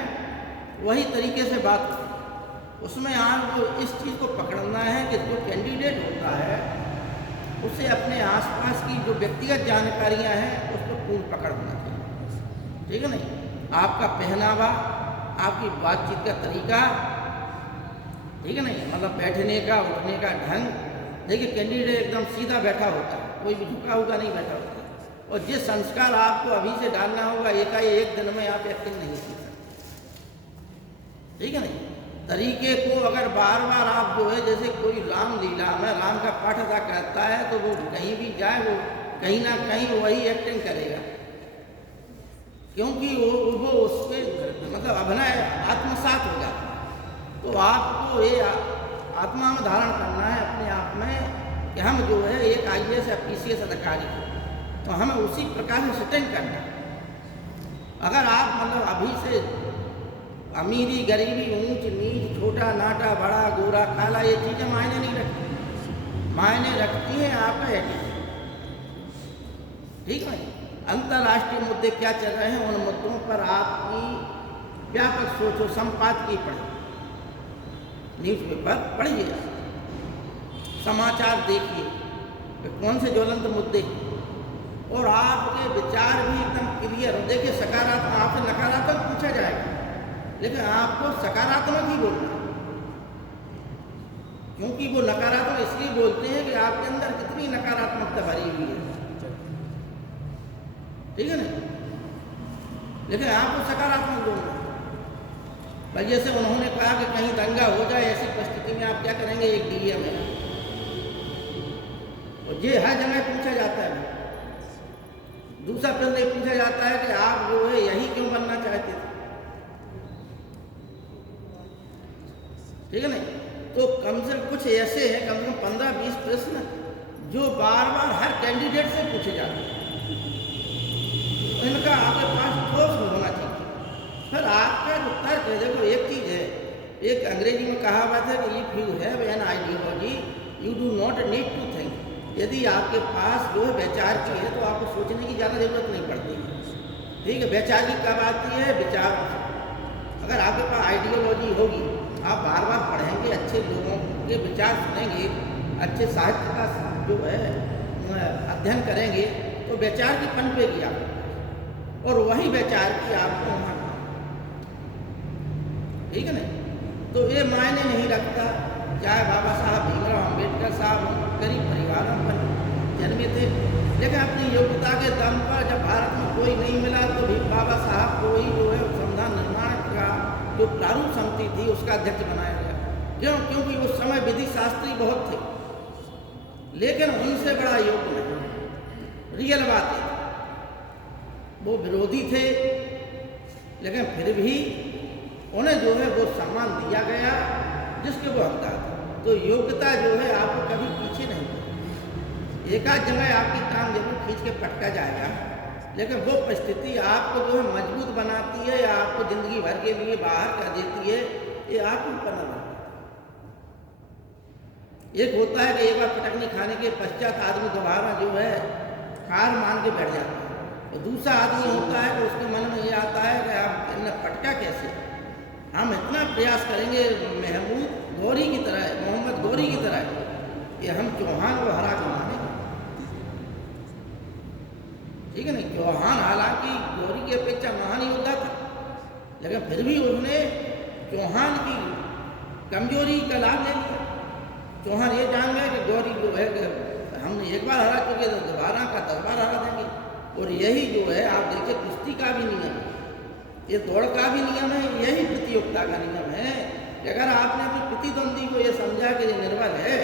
वही तरीके से बात हो। उसमें आपको इस चीज़ को पकड़ना है कि जो कैंडिडेट होता है उसे अपने आसपास की जो व्यक्तिगत जानकारियां हैं उसको पूर्ण पकड़ होना चाहिए, ठीक है नहीं। आपका पहनावा, आपकी बातचीत का तरीका, ठीक है नहीं, मतलब बैठने का उठने का ढंग। देखिए कैंडिडेट एकदम सीधा बैठा होता है, कोई भी झुका हुआ नहीं बैठा होता। और जिस संस्कार आपको अभी से डालना होगा एक दिन में आप एक्टिंग नहीं सीख सकते, ठीक है नहीं। तरीके को अगर बार बार आप जो है जैसे कोई रामलीला में राम का पाठ अदा करता है तो वो कहीं भी जाए वो कहीं ना कहीं वही एक्टिंग करेगा, क्योंकि वो उसके मतलब अभिनय आत्मसात हो जाता है। तो आपको ये आत्मा में धारण करना है अपने आप में कि हम जो है एक IAS या PCS अधिकारी हैं, तो हमें उसी प्रकार से सेटिंग करना है। अगर आप मतलब अभी से अमीरी गरीबी ऊंच नीच छोटा नाटा बड़ा गोरा काला ये चीज़ें मायने नहीं रखती, मायने रखती हैं आपका एटीट्यूड, ठीक है। अंतर्राष्ट्रीय मुद्दे क्या चल रहे हैं उन मुद्दों पर आपकी व्यापक सोचो, संपादकीय पढ़िए, न्यूज़पेपर पढ़िए, समाचार देखिए कि कौन से ज्वलंत मुद्दे और आपके विचार भी एकदम क्लियर हो। देखिए सकारात्मक, आपसे नकारात्मक पूछा जाएगा लेकिन आपको सकारात्मक ही बोलना है, क्योंकि वो नकारात्मक इसलिए बोलते हैं कि आपके अंदर कितनी नकारात्मकता भरी हुई है, ठीक है ना। लेकिन आपको सकारात्मक बोलना है। भाई जैसे उन्होंने कहा कि कहीं दंगा हो जाए, ऐसी परिस्थिति में आप क्या करेंगे, एक DM है और ये हर जगह पूछा जाता है। दूसरा प्रश्न ये पूछा जाता है कि आप जो है यही क्यों बनना चाहते थे, ठीक है नहीं। तो कम से कम कुछ ऐसे हैं, कम से कम 15-20 प्रश्न जो बार बार हर कैंडिडेट से पूछे जाते हैं, इनका आपके पास ठोस होना चाहिए। फिर आपका जो तर्क है, देखो एक चीज़ है, एक अंग्रेजी में कहावत है कि if you have an ideology you do not need to think. यदि आपके पास जो है वैचारिकी है तो आपको सोचने की ज़्यादा ज़रूरत नहीं पड़ती है, ठीक है। वैचारिकी कब आती है, विचार। अगर आपके पास आइडियोलॉजी होगी, आप बार बार पढ़ेंगे, अच्छे लोगों के विचार सुनेंगे, अच्छे साहित्य का जो है अध्ययन करेंगे तो विचार की पनपेगी आप, और वही विचार की आपको वहाँ, ठीक है ना। तो ये मायने नहीं रखता चाहे बाबा साहब भीमराव अम्बेडकर साहब गरीब परिवारों पर जन्मे थे, लेकिन अपनी योग्यता के दम पर जब भारत में कोई नहीं मिला तो भी बाबा साहब को ही जो है संविधान निर्माण का जो प्रारूप समिति थी उसका अध्यक्ष बनाया गया। क्यों? क्योंकि उस समय विधि शास्त्री बहुत थे, लेकिन उनसे बड़ा योग्य नहीं। रियल बात है, वो विरोधी थे लेकिन फिर भी उन्हें जो है वो सम्मान दिया गया जिसके वो हकदार थे। तो योग्यता जो है आपको कभी पीछे नहीं होगी। एक आध जगह आपकी टांग जरूर खींच के पटका जाएगा, लेकिन वो परिस्थिति आपको जो है मजबूत बनाती है या आपको जिंदगी भर के लिए बाहर कर देती है, ये आपके ऊपर न रहता। एक होता है कि एक बार पटकनी खाने के पश्चात आदमी दोबारा जो है हार मान के बैठ जाता है, और दूसरा आदमी होता है कि उसके मन में ये आता है कि आप इन्हें पटका कैसे, हम इतना प्रयास करेंगे महमूद गौरी की तरह, मोहम्मद गौरी की तरह कि हम चौहान और हरा के मानेंगे, ठीक है ना। चौहान हालांकि गौरी की अपेक्षा महान योद्धा था, लेकिन फिर भी उसने चौहान की कमजोरी का लाभ ले लिया। चौहान ये जान गया कि गौरी जो है कि हमने एक बार हरा चुके तो दोबारा का 10 बार हरा देंगे। और यही जो है आप देखिए कुश्ती का भी नियम है, ये दौड़ का भी नियम है, यही प्रतियोगिता का नियम है कि अगर आपने अपने प्रतिद्वंदी को ये समझा कि ये निर्बल है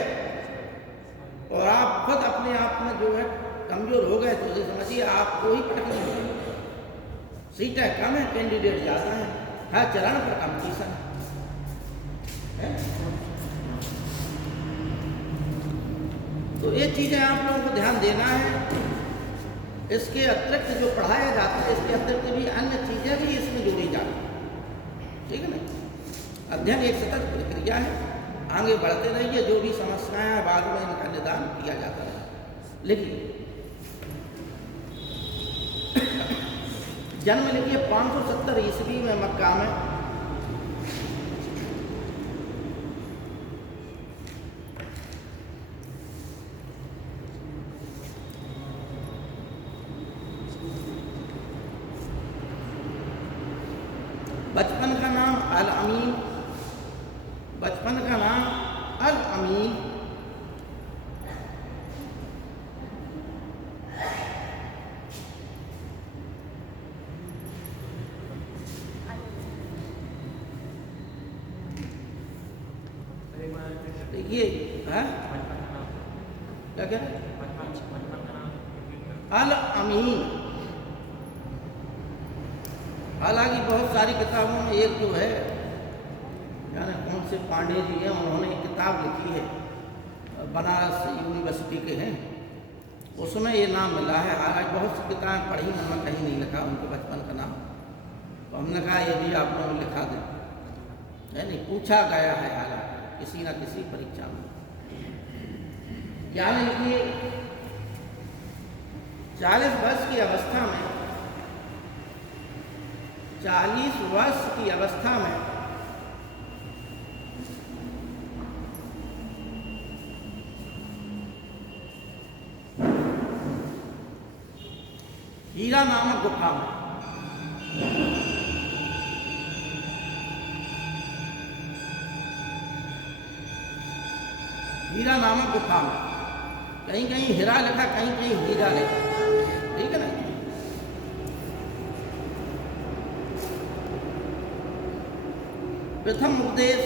और आप खुद अपने आप में जो है कमजोर हो गए, तो उसे समझिए आपको ही पटकनी होगी। सीटें कम है, कैंडिडेट ज़्यादा है, हर चरण पर कंपटीशन है। तो ये चीज़ें आप लोगों को ध्यान देना है। इसके अतिरिक्त जो पढ़ाया जाता है, इसके अतिरिक्त भी अन्य चीज़ें भी इसमें जोड़ी जाती हैं, ठीक है ना। अध्ययन एक सतत प्रक्रिया है, आगे बढ़ते रहिए, जो भी समस्याएं हैं बाद में इनका निदान किया जाता है। लिखिए, जन्म लिखिए 570 ईस्वी में मक्का में। बचपन का नाम अल अमीन, बचपन का नाम अल अमीन। देखिए है क्या क्या अल अमीन। हालांकि बहुत सारी किताबों में एक जो है जाने कौन से पांडे जी हैं, उन्होंने एक किताब लिखी है, बनारस यूनिवर्सिटी के हैं, उसमें ये नाम मिला है। हालांकि बहुत सी किताबें पढ़ी, उन्होंने कहीं नहीं लिखा उनके बचपन का नाम, तो हमने कहा ये भी आप लोगों ने लिखा दें, है नहीं, पूछा गया है हालांकि किसी न किसी परीक्षा में। क्या लिखिए, 40 वर्ष की अवस्था में, 40 वर्ष की अवस्था में हीरा नामक गुफा में, हीरा नामक गुफा में, कहीं कहीं हीरा लिखा, कहीं कहीं हीरा लिखा, ठीक है ना। प्रथम उपदेश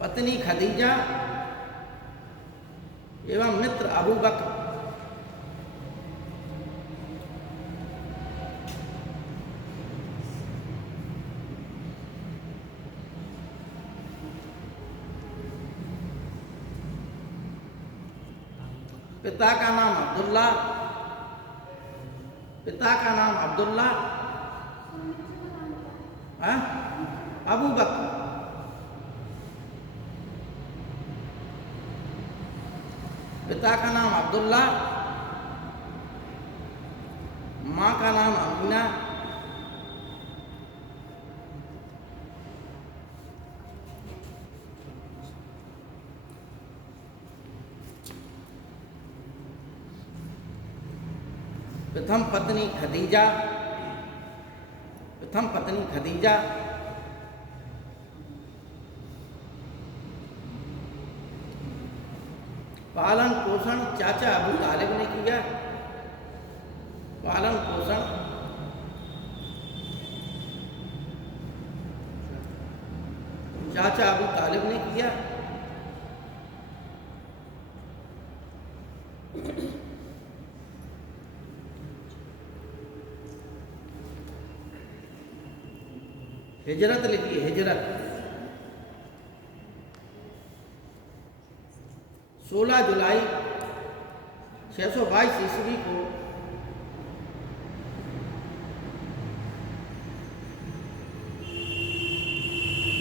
पत्नी खदीजा एवं मित्र अबू बकर। पिता का नाम अब्दुल्ला, पिता का नाम अब्दुल्ला अबू बकर, पिता का नाम अब्दुल्ला, माँ का नाम अमीना, प्रथम पत्नी खदीजा, प्रथम पत्नी खदीजा, पालन पोषण चाचा अबू तालिब ने किया, पालन पोषण चाचा अबू तालिब ने किया। हिजरत लिखिए, हिजरत 16 जुलाई 622 ईस्वी को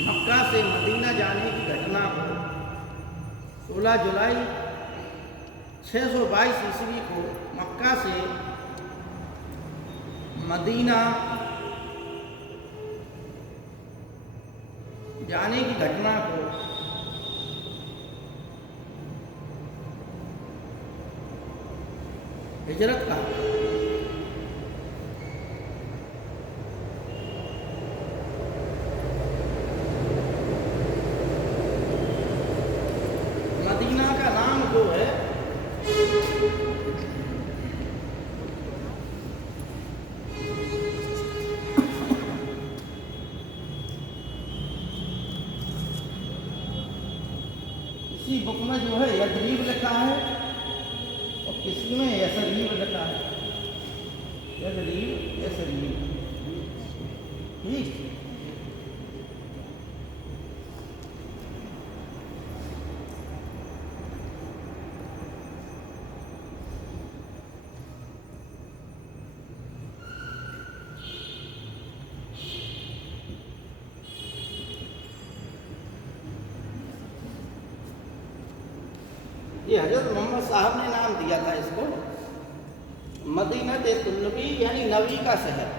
मक्का से मदीना जाने की घटना को 16 जुलाई 622 ईस्वी को मक्का से मदीना जाने की घटना को हिजरत का मदीना का नाम जो है इसी बुक में जो है यदरीब लिखा है और किसी में यसरीब लिखा है। यदरीब यसरीब, ठीक। ये हजरत मोहम्मद साहब ने नाम दिया था इसको, मदीनतुन्नबी यानी नबी का शहर।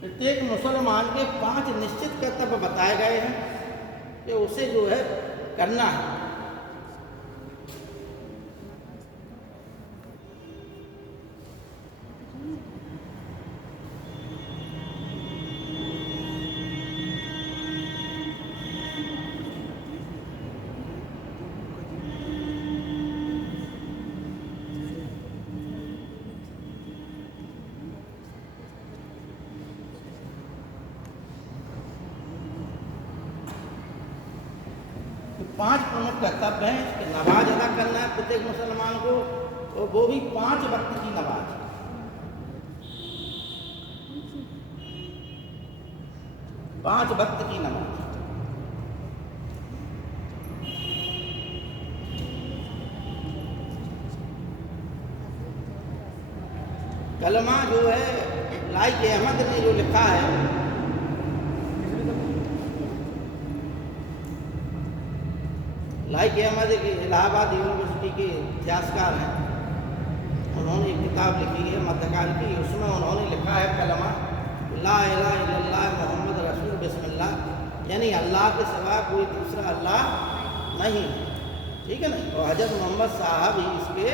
प्रत्येक मुसलमान के 5 निश्चित कर्तव्य बताए गए हैं कि उसे जो है करना है। तो 5 प्रमुख कर्तव्य हैं कि नमाज अदा करना है प्रत्येक मुसलमान को, और वो भी 5 वक्त की नमाज। 5 वक्त की नमाज। कलमा जो है लाइक अहमद ने जो लिखा है, लाइक अहमद के इलाहाबाद यूनिवर्सिटी के इतिहासकार हैं, उन्होंने एक किताब लिखी है मध्यकाल की, उसमें उन्होंने लिखा है कलमा ला इलाहा इल्लल्लाह मोहम्मद रसूल बिस्मिल्लाह, यानी अल्लाह के सिवा कोई दूसरा अल्लाह नहीं, ठीक है ना। और हजरत मोहम्मद साहब ही इसके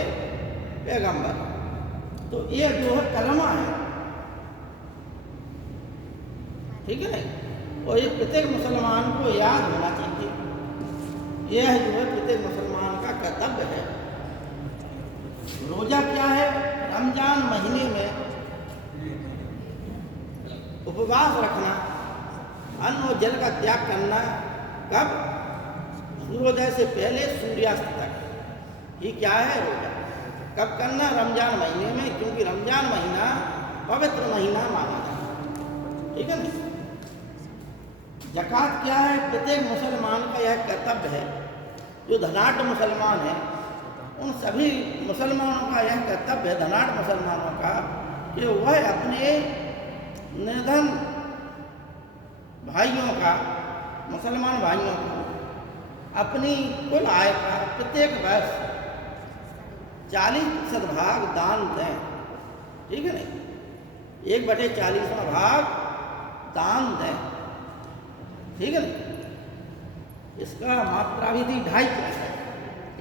पैगंबर। तो ये जो है कलमा है, ठीक है ना। और ये प्रत्येक मुसलमान को याद होना चाहिए। यह जो है प्रत्येक मुसलमान का कर्तव्य है। रोजा क्या है? रमजान महीने में उपवास रखना, अन्न और जल का त्याग करना। कब? सूर्योदय से पहले सूर्यास्त तक। ये क्या है रोजा? कब करना? रमजान महीने में, क्योंकि रमजान महीना पवित्र महीना माना जाता है, ठीक है ना। ज़कात क्या है? प्रत्येक मुसलमान का यह कर्तव्य है, जो धनाढ़ मुसलमान है उन सभी मुसलमानों का यह कर्तव्य है, धनाढ़ मुसलमानों का, कि वह अपने निर्धन भाइयों का, मुसलमान भाइयों को अपनी कुल आय का प्रत्येक वर्ष 40% भाग दान दें, ठीक है ना। 1/40वां भाग दान दें, ठीक है ना। इसका मात्रा भी थी 2.5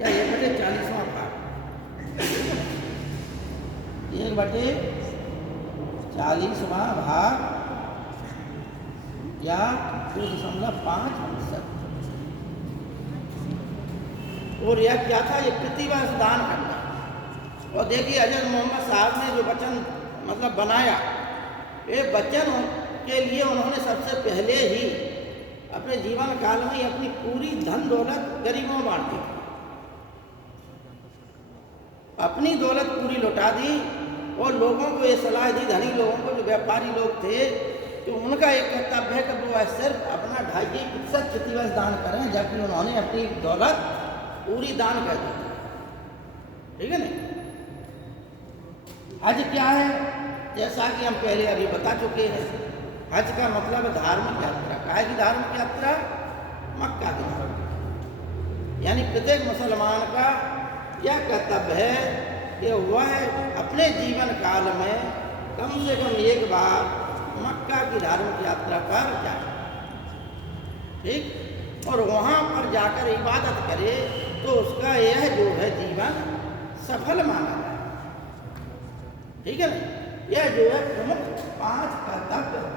या 1/40वां भाग, 1/40वां भाग या 2.5%। और यह क्या था? ये प्रतिवर्ष दान करना। और देखिए हजरत मोहम्मद साहब ने जो वचन मतलब बनाया, ये वचन के लिए उन्होंने सबसे पहले ही अपने जीवन काल में अपनी पूरी धन दौलत गरीबों में बांट दी, अपनी दौलत पूरी लौटा दी, और लोगों को ये सलाह दी, धनी लोगों को, जो व्यापारी लोग थे, तो उनका एक कर्तव्य है कि वो सिर्फ अपना 2.5% प्रतिवर्ष दान करें, जबकि उन्होंने अपनी दौलत पूरी दान कर दी, ठीक है ना। हज क्या है? जैसा कि हम पहले अभी बता चुके हैं, हज का मतलब धार्मिक यात्रा। काहे की धार्मिक यात्रा? मक्का की धार्मिक। यानी प्रत्येक मुसलमान का यह कर्तव्य है कि वह अपने जीवन काल में कम से कम एक बार मक्का की धार्मिक यात्रा पर जाए, ठीक, और वहाँ पर जाकर इबादत करे तो उसका यह जो है जीवन सफल माना जाए, ठीक है ना। यह जो है प्रमुख 5 कर्तव्य है।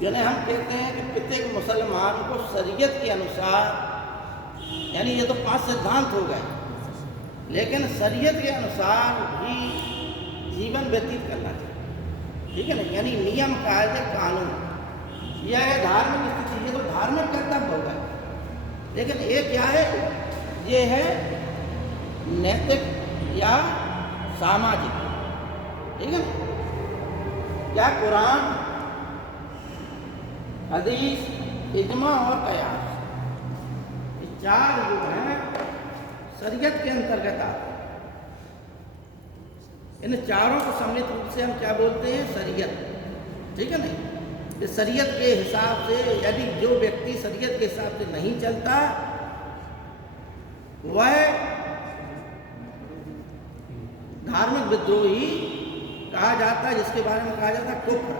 यानी हम कहते हैं कि प्रत्येक मुसलमान को शरीयत के अनुसार, यानी ये तो 5 सिद्धांत हो गए, लेकिन शरीयत के अनुसार भी जीवन व्यतीत करना चाहिए, ठीक है ना। यानी नियम, कायदे, कानून, यह है धार्मिक स्थिति। ये तो धार्मिक कर्तव्य होगा, लेकिन ये क्या है? ये है नैतिक या सामाजिक, ठीक है ना। क्या कुरान, हदीस, इजमा और कयास, ये 4 जो हैं शरीयत के अंतर्गत आते हैं। इन चारों को सम्मिलित रूप से हम क्या बोलते हैं? शरीयत, ठीक है ना। इस शरीयत के हिसाब से यदि जो व्यक्ति शरीयत के हिसाब से नहीं चलता वह धार्मिक विद्रोही कहा जाता है, जिसके बारे में कहा जाता है कुफ्र।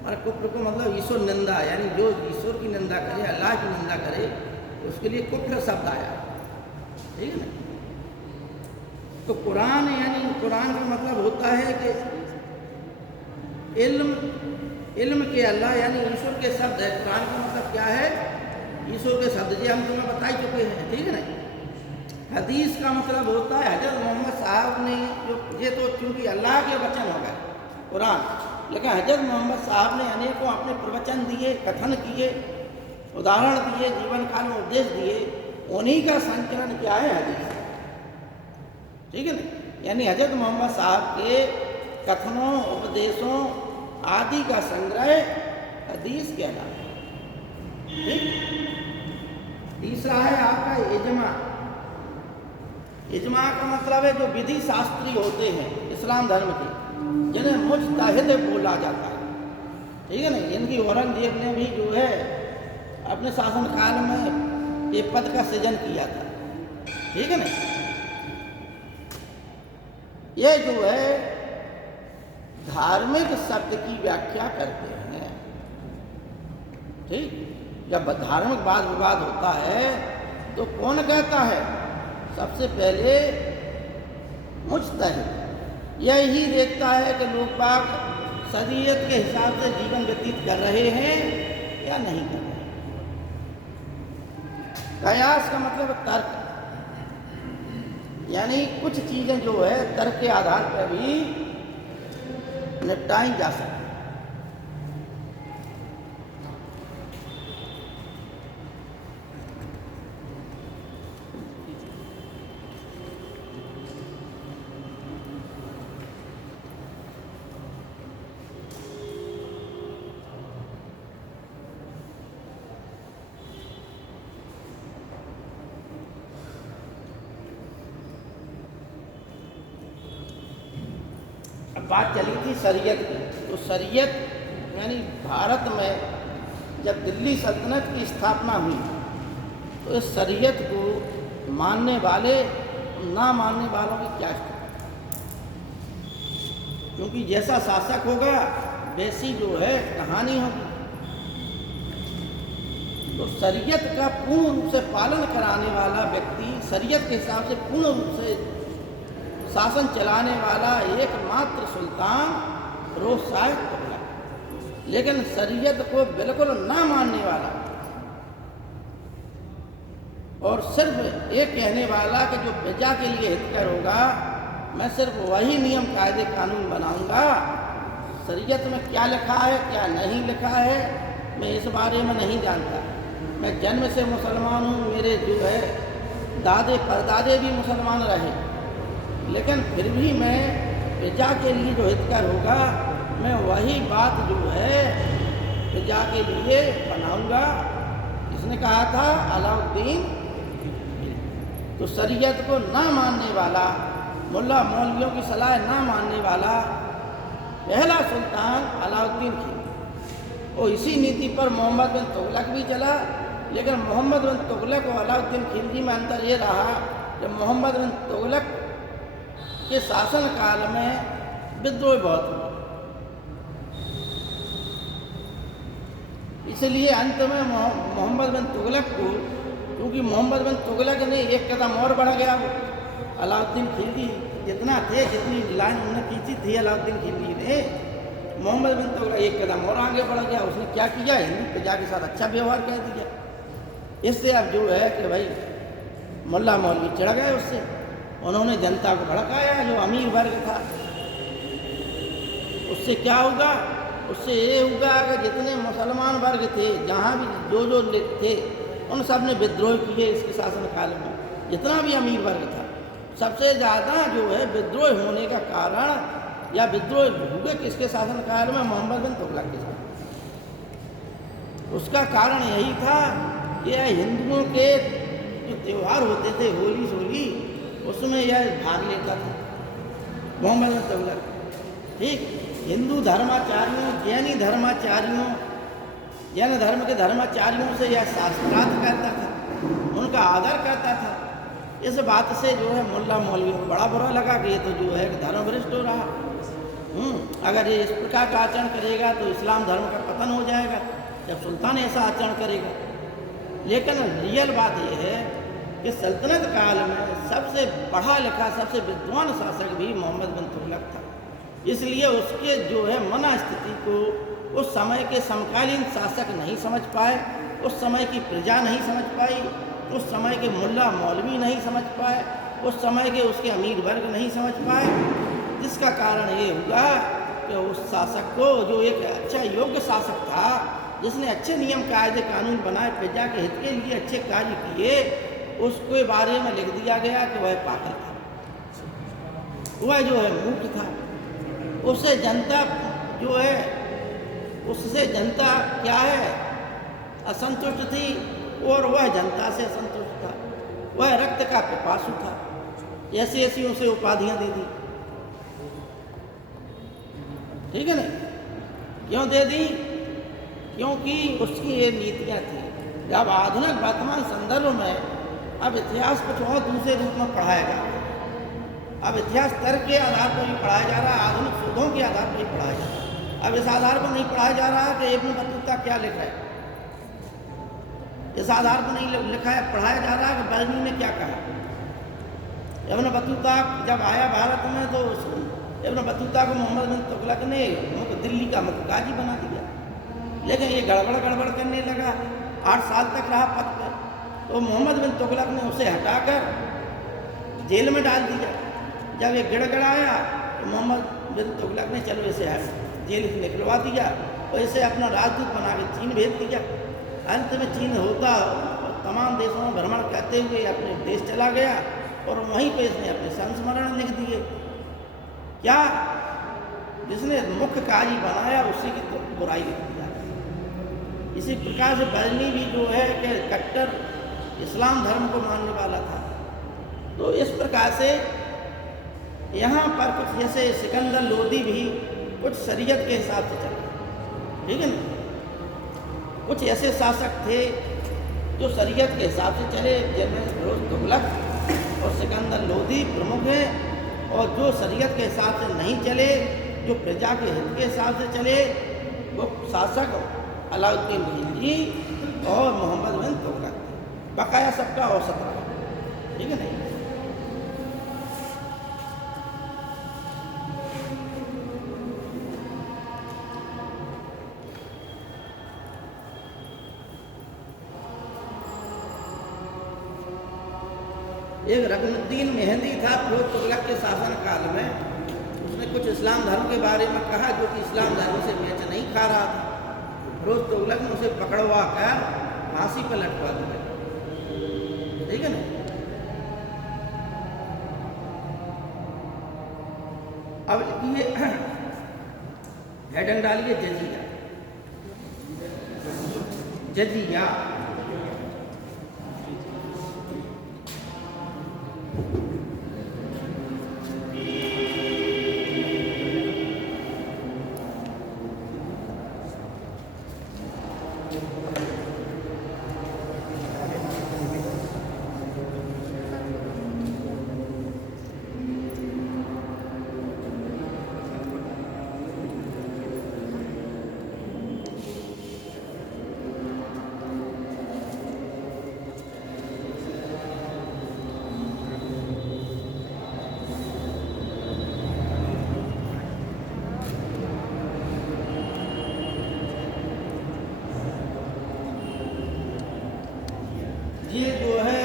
और कुफ्र को मतलब ईश्वर निंदा, यानी जो ईश्वर की निंदा करे, अल्लाह की निंदा करे, उसके लिए कुफ्र शब्द आया, ठीक है ना। तो कुरान, यानी कुरान का मतलब होता है कि इल्म के अल्लाह, यानी ईश्वर के शब्द है। कुरान का मतलब क्या है? ईश्वर के शब्द, ये हम तुम्हें बता ही चुके हैं, ठीक है ना। हदीस का मतलब होता है हज़रत मोहम्मद साहब ने जो, ये तो चूँकि अल्लाह के वचन हो गए कुरान, लेकिन हज़रत मोहम्मद साहब ने अनेकों अपने प्रवचन दिए, कथन किए, उदाहरण दिए, जीवन काल में उपदेश दिए, उन्हीं का संचरण क्या है? हदीस, ठीक है ना। यानी हज़रत मोहम्मद साहब के कथनों, उपदेशों आदि का संग्रह हदीस कहलाता है, ठीक। तीसरा है आपका इजमा। इजमा का मतलब है जो विधि शास्त्री होते हैं इस्लाम धर्म के, जिन्हें मुज्तहिद बोला जाता है, ठीक है ना। इनकी औरंगजेब ने भी जो है अपने शासनकाल में ये पद का सृजन किया था, ठीक है ना। ये जो है धार्मिक शब्द की व्याख्या करते हैं, ठीक। जब धार्मिक वाद विवाद होता है तो कौन कहता है? सबसे पहले मुज्तहिद यही देखता है कि लोग बाग शरीयत के हिसाब से जीवन व्यतीत कर रहे हैं या नहीं कर रहे। कयास का मतलब तर्क, यानी कुछ चीज़ें जो है तर्क के आधार पर भी निपटाई जा सकती। बात चली थी शरीयत की, तो शरीयत यानी भारत में जब दिल्ली सल्तनत की स्थापना हुई तो इस शरीयत को मानने वाले, ना मानने वालों की क्या स्थिति, क्योंकि जैसा शासक होगा वैसी जो है कहानी होगी। तो शरीयत का पूर्ण रूप से पालन कराने वाला व्यक्ति शरीयत के हिसाब से पूर्ण रूप से शासन चलाने वाला एकमात्र सुल्तान रोज़ शाह तुगलक, लेकिन शरीयत को बिल्कुल ना मानने वाला और सिर्फ ये कहने वाला कि जो प्रजा के लिए हितकर होगा, मैं सिर्फ वही नियम कायदे कानून बनाऊंगा। शरीयत में क्या लिखा है क्या नहीं लिखा है मैं इस बारे में नहीं जानता। मैं जन्म से मुसलमान हूँ, मेरे जो है दादे परदादे भी मुसलमान रहे, लेकिन फिर भी मैं प्रजा के लिए जो हितकर होगा मैं वही बात जो है प्रजा के लिए बनाऊंगा। इसने कहा था अलाउद्दीन। तो शरीयत को ना मानने वाला, मुल्ला मौलवियों की सलाह ना मानने वाला पहला सुल्तान अलाउद्दीन खिलजी। और इसी नीति पर मोहम्मद बिन तुगलक भी चला, लेकिन मोहम्मद बिन तुगलक और अलाउद्दीन खिलजी में अंतर ये रहा कि मोहम्मद बिन तुगलक के शासन काल में विद्रोह बहुत हुआ, इसलिए अंत में मोहम्मद बिन तुगलक को, क्योंकि मोहम्मद बिन तुगलक ने एक कदम और बढ़ गया, अलाउद्दीन खिलजी जितना थे, जितनी लाइन उन्होंने खींची थी अलाउद्दीन खिलजी ने, मोहम्मद बिन तुगलक एक कदम और आगे बढ़ गया। उसने क्या किया, हिंदू प्रजा के साथ अच्छा व्यवहार कह दिया। इससे अब जो है कि भाई मुल्ला मौलवी चढ़ गए, उससे उन्होंने जनता को भड़काया, जो अमीर वर्ग था। उससे क्या होगा, उससे ये होगा कि जितने मुसलमान वर्ग थे, जहाँ भी जो थे, उन सब ने विद्रोह किए इसके शासनकाल में। जितना भी अमीर वर्ग था, सबसे ज़्यादा जो है विद्रोह होने का कारण या विद्रोह हुए किसके शासनकाल में, मोहम्मद बिन तुगलक के साथ। उसका कारण यही था कि हिंदुओं के जो त्यौहार होते थे, होली सोली, उसमें यह भाग लेता था मोहम्मद बिन तुगलक। ठीक, हिंदू धर्माचार्यों, जैनी धर्माचार्यों, जैन धर्म के धर्माचार्यों से यह शास्त्रार्थ करता था, उनका आदर करता था। इस बात से जो है मुल्ला मौलवी को बड़ा बुरा लगा कि ये तो जो है धर्म भ्रष्ट हो रहा। अगर ये इस प्रकार का आचरण करेगा तो इस्लाम धर्म का पतन हो जाएगा, जब सुल्तान ऐसा आचरण करेगा। लेकिन रियल बात यह है कि सल्तनत काल में सबसे पढ़ा लिखा, सबसे विद्वान शासक भी मोहम्मद बिन तुगलक था। इसलिए उसके जो है मना स्थिति को उस समय के समकालीन शासक नहीं समझ पाए, उस समय की प्रजा नहीं समझ पाई, उस समय के मुल्ला मौलवी नहीं समझ पाए, उस समय के उसके अमीर वर्ग नहीं समझ पाए। जिसका कारण ये हुआ कि उस शासक को, जो एक अच्छा योग्य शासक था, जिसने अच्छे नियम कायदे कानून बनाए, प्रजा के हित के लिए अच्छे कार्य किए, उसके बारे में लिख दिया गया कि वह पागल था, वह जो है मूर्ख था। उससे जनता जो है, उससे जनता क्या है, असंतुष्ट थी, और वह जनता से असंतुष्ट था। वह रक्त का पिपासु था। ऐसी ऐसी उसे उपाधियां दे दी। ठीक है ना, क्यों दे दी? क्योंकि उसकी ये नीतियाँ थी। जब आधुनिक वर्तमान संदर्भ में अब इतिहास कुछ और दूसरे रूप में पढ़ाया जा रहा है। अब इतिहास तर्क के आधार पर भी पढ़ाया जा रहा है, आधुनिक शोधों के आधार पर भी पढ़ाया जा रहा है। अब इस आधार पर नहीं पढ़ाया जा रहा है कि इब्न बतूता क्या लिख रहा है, इस आधार पर नहीं लिखा है, पढ़ाया जा रहा है कि बरनी ने क्या कहा। इब्न बतूता जब आया भारत में तो इब्न बतूता को मोहम्मद बिन तुगलक ने दिल्ली का मुख्य काजी बना दिया। लेकिन ये गड़बड़ करने लगा, 8 साल तक रहा पद पर, तो मोहम्मद बिन तुगलक ने उसे हटाकर जेल में डाल दिया। जब ये गिड़गड़ाया तो मोहम्मद बिन तुगलक ने चलो इसे जेल से निकलवा दिया और इसे अपना राजदूत बना के चीन भेज दिया। अंत में चीन होता तमाम देशों में भ्रमण करते हुए अपने देश चला गया और वहीं पे इसने अपने संस्मरण लिख दिए। क्या जिसने मुख्य काजी बनाया उसी की तो बुराई लिख दिया। इसी प्रकार से बरनी भी जो है कि कट्टर इस्लाम धर्म को मानने वाला था। तो इस प्रकार से यहाँ पर कुछ जैसे सिकंदर लोदी भी कुछ शरीयत के हिसाब से चले, ठीक है ना। कुछ ऐसे शासक थे जो शरीयत के हिसाब से चले, जिनमें फिरोज तुगलक और सिकंदर लोदी प्रमुख हैं। और जो शरीयत के हिसाब से नहीं चले, जो प्रजा के हित के हिसाब से चले, वो शासक अलाउद्दीन खिलजी और मोहम्मद बिन तुगलक थे। बकाया सबका औसत रहा, ठीक है नहीं। एक रकनुद्दीन मेहंदी था फिरोज तुगलक के शासन काल में, उसने कुछ इस्लाम धर्म के बारे में कहा जो कि इस्लाम धर्म से मैच नहीं खा रहा था। फिरोज तुगलक ने उसे पकड़वा कर फांसी पर लटवा दिया। ठीक है ना। अब ये हेडिंग डालिए जजिया। जजिया ये जो है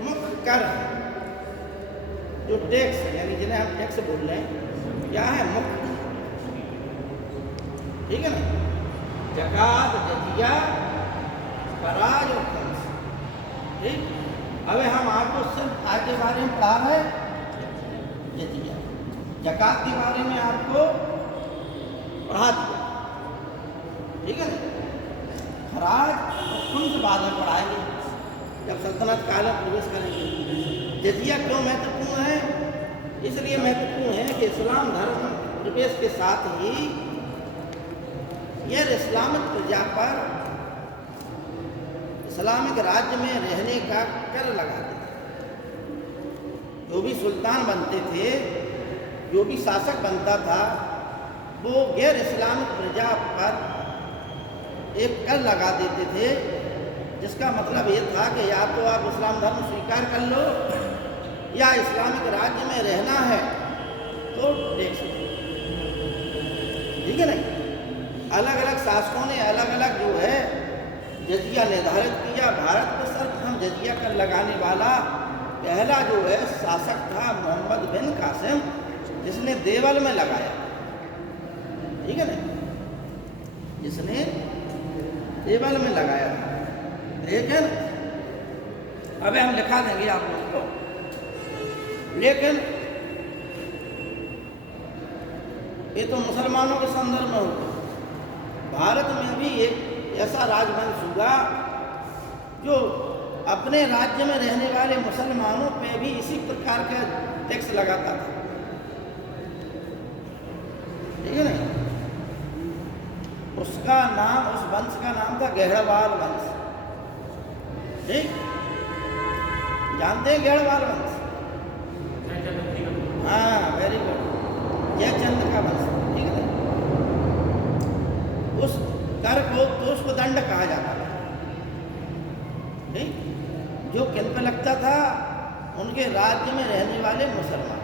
मुख्य कर जो टैक्स यानी जिन्हें हम टैक्स बोल रहे हैं क्या है मुख्य। ठीक है ना। ज़कात, जजिया, खराज और खम्स। ठीक। अब हम आपको सिर्फ आज के बारे में पढ़ा रहे हैं जजिया। ज़कात के बारे में आपको पढ़ा दिया। ठीक है ना। खराज और खम्स बाद में पढ़ाएंगे जब सल्तनत काल में प्रवेश करेंगे। जजिया क्यों महत्वपूर्ण है? इसलिए महत्वपूर्ण है कि इस्लाम धर्म प्रवेश के साथ ही यह इस्लामिक प्रजा पर इस्लामिक राज्य में रहने का कर लगा देते। जो भी सुल्तान बनते थे, जो भी शासक बनता था, वो गैर इस्लामिक प्रजा पर एक कर लगा देते थे, जिसका मतलब ये था कि या तो आप इस्लाम धर्म स्वीकार कर लो या इस्लामिक राज्य में रहना है तो टैक्स दो। ठीक है नहीं। अलग अलग शासकों ने अलग अलग जो है जजिया निर्धारित किया। भारत में सर्वप्रथम जजिया कर लगाने वाला पहला जो है शासक था मोहम्मद बिन कासिम, जिसने देवल में लगाया। ठीक है ना। जिसने देवल में लगाया था। लेकिन अबे हम लिखा देंगे आप लोगों को। लेकिन ये तो मुसलमानों के संदर्भ में होगा। भारत में भी एक ऐसा राजवंश हुआ जो अपने राज्य में रहने वाले मुसलमानों पे भी इसी प्रकार का टैक्स लगाता था। ठीक है ना। उसका नाम, उस वंश का नाम था गहड़वाल वंश। ठीक। जानते हैं गहड़वाल वंश? हाँ, वेरी गुड। जयचंद का वंश। ठीक है। उस कर को तो उसको दंड कहा जाता था। ठीक। जो किन पे लगता था? उनके राज्य में रहने वाले मुसलमान।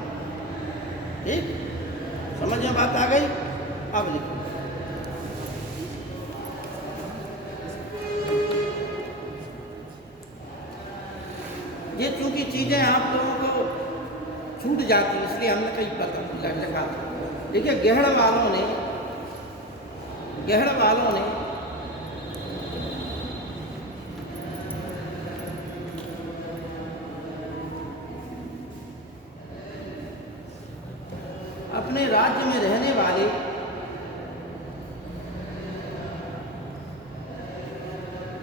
ठीक। समझ में बात आ गई? अब लिखो। ये चूंकि चीज़ें आप लोगों को छूट जाती इसलिए हमने कई पत्र लिखा था। देखिए गहड़ वालों ने अपने राज्य में रहने वाले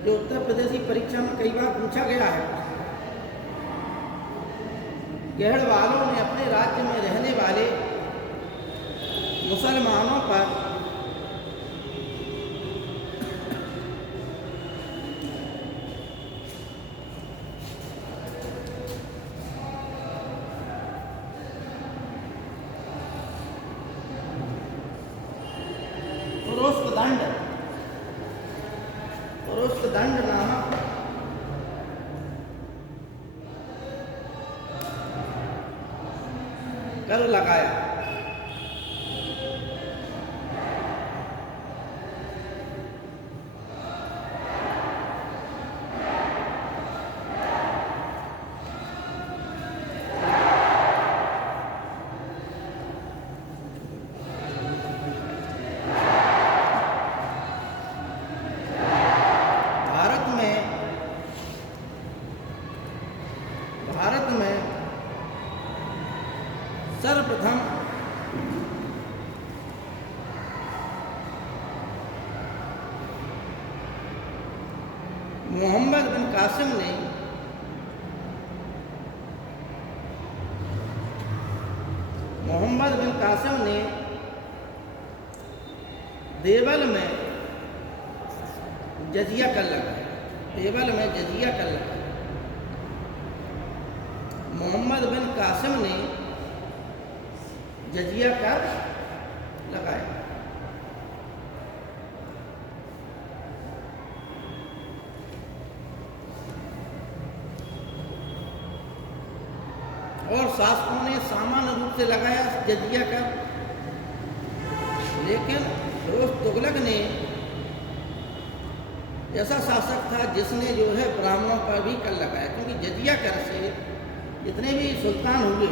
जो उत्तर प्रदेशी परीक्षा में कई बार पूछा गया है, गहड़ वालों ने अपने राज्य में रहने वाले मुसलमानों पर तुरुष्क दंड नामक कर लगाया। मोहम्मद बिन कासिम ने देवल में जजिया कर लगाया। मोहम्मद बिन कासिम ने जजिया कर लगाया। और शासकों ने सामान्य रूप से लगाया जजिया कर, लेकिन फिरोज तुगलक ने ऐसा शासक था जिसने जो है ब्राह्मणों पर भी कर लगाया, क्योंकि जजिया कर से जितने भी सुल्तान हुए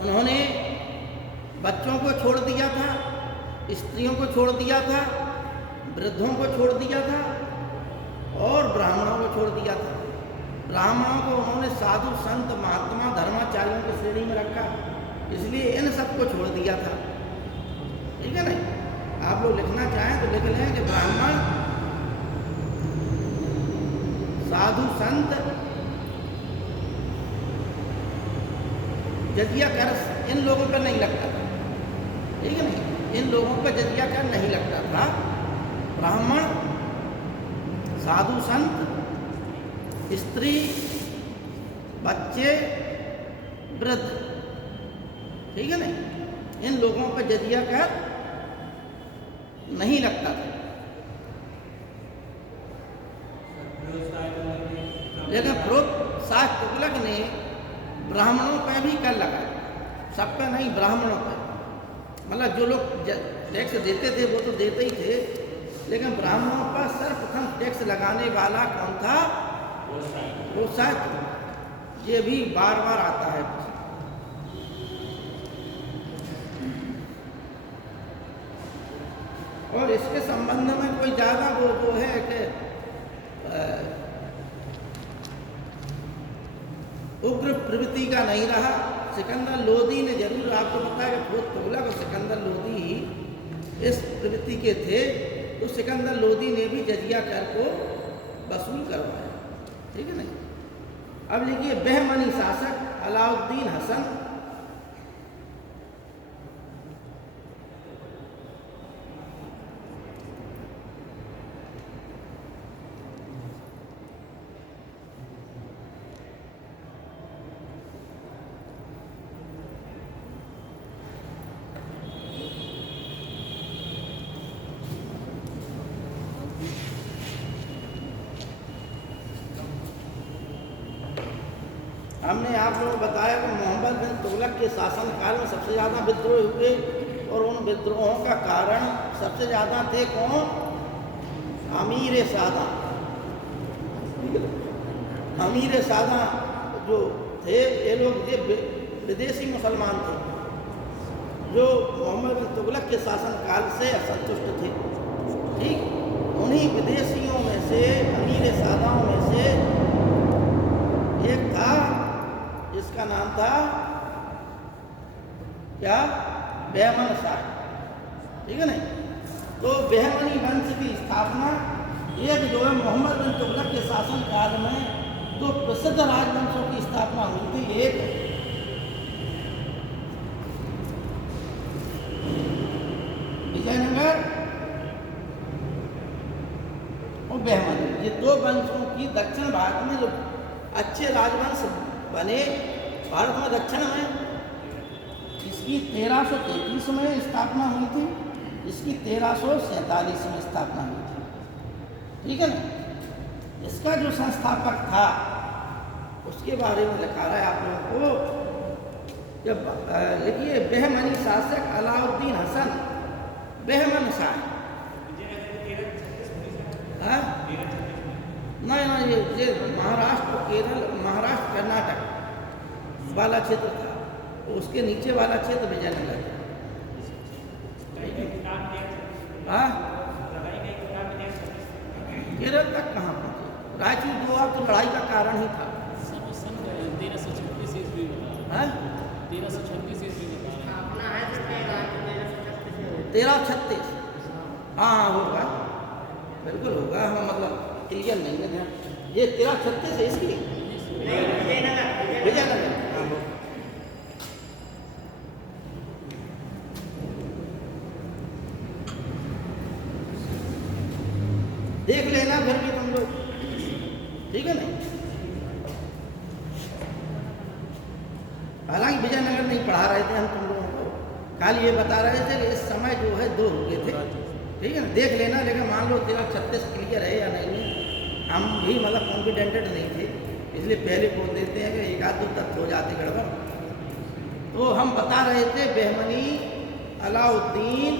उन्होंने बच्चों को छोड़ दिया था, स्त्रियों को छोड़ दिया था, वृद्धों को छोड़ दिया था और ब्राह्मणों को छोड़ दिया था। ब्राह्मणों को उन्होंने साधु संत महात्मा धर्माचार्यों की श्रेणी में रखा, इसलिए इन सबको छोड़ दिया था। ठीक है नहीं? आप लोग लिखना चाहें तो लिख लें कि ब्राह्मण, साधु संत, जजिया कर इन लोगों पर नहीं लगता था। ठीक है नहीं? इन लोगों पर जजिया कर नहीं लगता था। ब्राह्मण, साधु संत, स्त्री, बच्चे, वृद्ध, ठीक है नहीं, इन लोगों पर जजिया कर नहीं लगता था। लेकिन फिरोज शाह तुगलक ने ब्राह्मणों पर भी कर लगाया, सब पे नहीं, ब्राह्मणों पर। मतलब जो लोग टैक्स देते थे वो तो देते ही थे, लेकिन ब्राह्मणों पर सर्वप्रथम टैक्स लगाने वाला कौन था? फिरोज शाह तुगलक। ये भी बार बार आता है। और इसके संबंध में कोई ज़्यादा वो जो है कि उग्र प्रवृत्ति का नहीं रहा। सिकंदर लोदी ने जरूर आपको बताया कि फिरोज तुगलक और सिकंदर लोदी ही इस प्रवृत्ति के थे, तो सिकंदर लोदी ने भी जजिया कर को वसूल करवाया। ठीक है नहीं? अब लिखिए, बहमनी शासक अलाउद्दीन हसन हमने आप लोगों को बताया कि मोहम्मद बिन तुगलक के शासनकाल में सबसे ज़्यादा विद्रोह हुए, और उन विद्रोहों का कारण सबसे ज़्यादा थे कौन? अमीर सादा। अमीर सादा जो थे ये लोग ये विदेशी मुसलमान थे, जो मोहम्मद बिन तुगलक के शासनकाल से असंतुष्ट थे। ठीक, उन्हीं विदेशियों में से, अमीर सादाओं में से एक था जिसका नाम था क्या? बहमन शाह। ठीक है नहीं? तो बहमनी वंश की स्थापना एक जो है मोहम्मद बिन तुगलक के शासनकाल में दो प्रसिद्ध राजवंशों की स्थापना हुई थी। एक विजयनगर और बहमनी, ये दो वंशों की दक्षिण भारत में जो अच्छे राजवंश बने, भारत में दक्षिण में, इसकी 1333 में स्थापना हुई थी, इसकी 1347 में स्थापना हुई थी। ठीक है ना? इसका जो संस्थापक था उसके बारे में लिखा रहा है आप लोगों को। जब लिखिए, बहमनी शासक अलाउद्दीन हसन बहमन शाह। नहीं, ये महाराष्ट्र, केरल, महाराष्ट्र, कर्नाटक वाला क्षेत्र था, उसके नीचे वाला क्षेत्र विजयनगर। हाँ, केरल तक कहाँ पहुँचे? रायचूर जो आप तो लड़ाई का कारण ही था। 1336 ईस्वी में 1336 ईस्वी में 1336, हाँ होगा, बिल्कुल होगा। हाँ, मतलब क्लियर नहीं है ध्यान। ये 1336 है इसकी विजयनगर। हाँ हो। देख लेना फिर भी तुम लोग, ठीक है ना। हालांकि विजयनगर नहीं पढ़ा रहे थे हम तुम लोगों को, खाली ये बता रहे थे कि इस समय जो है 2 रुके थे, ठीक है ना। देख लेना, लेकिन मान लो 1336 क्लियर है या नहीं है, हम भी मतलब कॉन्फिडेंटेड नहीं थे, इसलिए पहले बोल देते हैं कि एक आध 2 तत्व हो जाते गड़बड़। तो हम बता रहे थे बहमनी अलाउद्दीन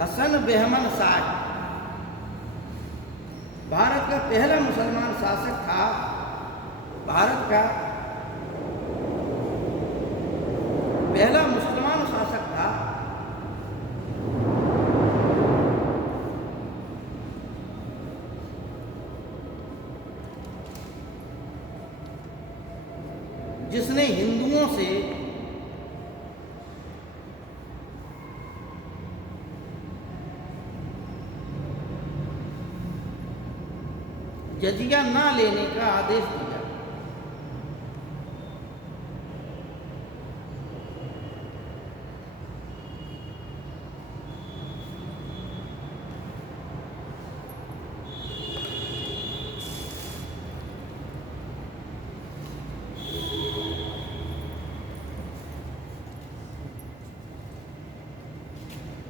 हसन बहमन शाह भारत का पहला मुसलमान शासक था। भारत का पहला मुसलमान शासक था। जिसने हिंदुओं से जजिया ना लेने का आदेश दिया।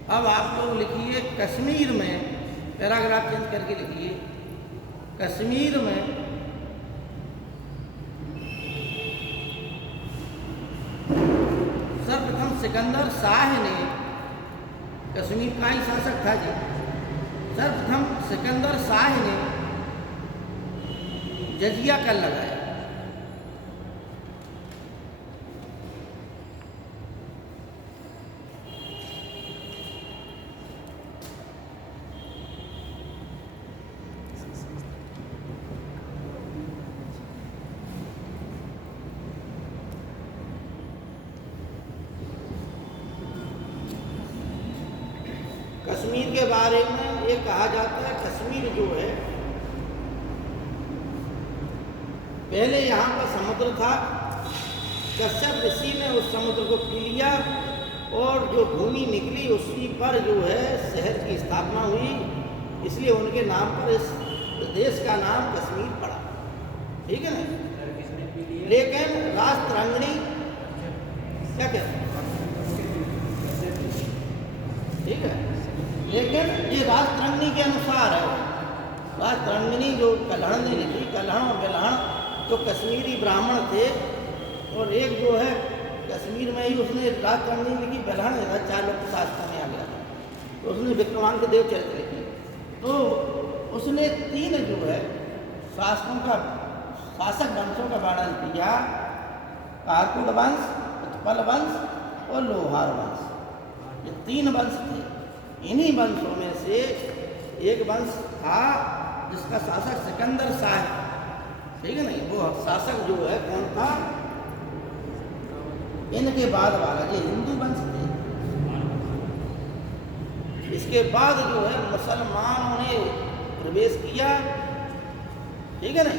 अब आप लोग लिखिए कश्मीर में, पैराग्राफ चेंज करके लिखिए कश्मीर में सर्वप्रथम सिकंदर शाह ने, कश्मीर का ही शासक था जी, सर्वप्रथम सिकंदर शाह ने जजिया कर लगाया। कश्मीर के बारे में ये कहा जाता है, कश्मीर जो है पहले यहाँ का समुद्र था, कश्यप ऋषि ने उस समुद्र को पी लिया और जो भूमि निकली उसी पर जो है शहर की स्थापना हुई, इसलिए उनके नाम पर इस देश का नाम कश्मीर पड़ा, ठीक है ना। लेकिन राजतरंगिणी क्या कहते हैं, ठीक है, लेकिन ये राजतरंगिणी के अनुसार है। राजतरंगिणी जो कल्हण ने लिखी, कल्हण और बेलहण जो कश्मीरी ब्राह्मण थे, और एक जो है कश्मीर में ही उसने राजतरंगिणी लिखी, बेलहण 4 लोग शास्त्र में आ गया था, तो उसने विक्रमांक देव चरित्र लिखी। तो उसने 3 जो है शासकों का, शासक वंशों का वर्णन किया, कारकुट वंश, उत्पल वंश और लोहार वंश। ये 3 वंश थे। इन्हीं वंशों में से एक वंश था जिसका शासक सिकंदर शाह, ठीक है ना। वो शासक जो है कौन था, इनके बाद वाला ये हिंदू वंश थे। इसके बाद जो है मुसलमानों ने प्रवेश किया, ठीक है ना।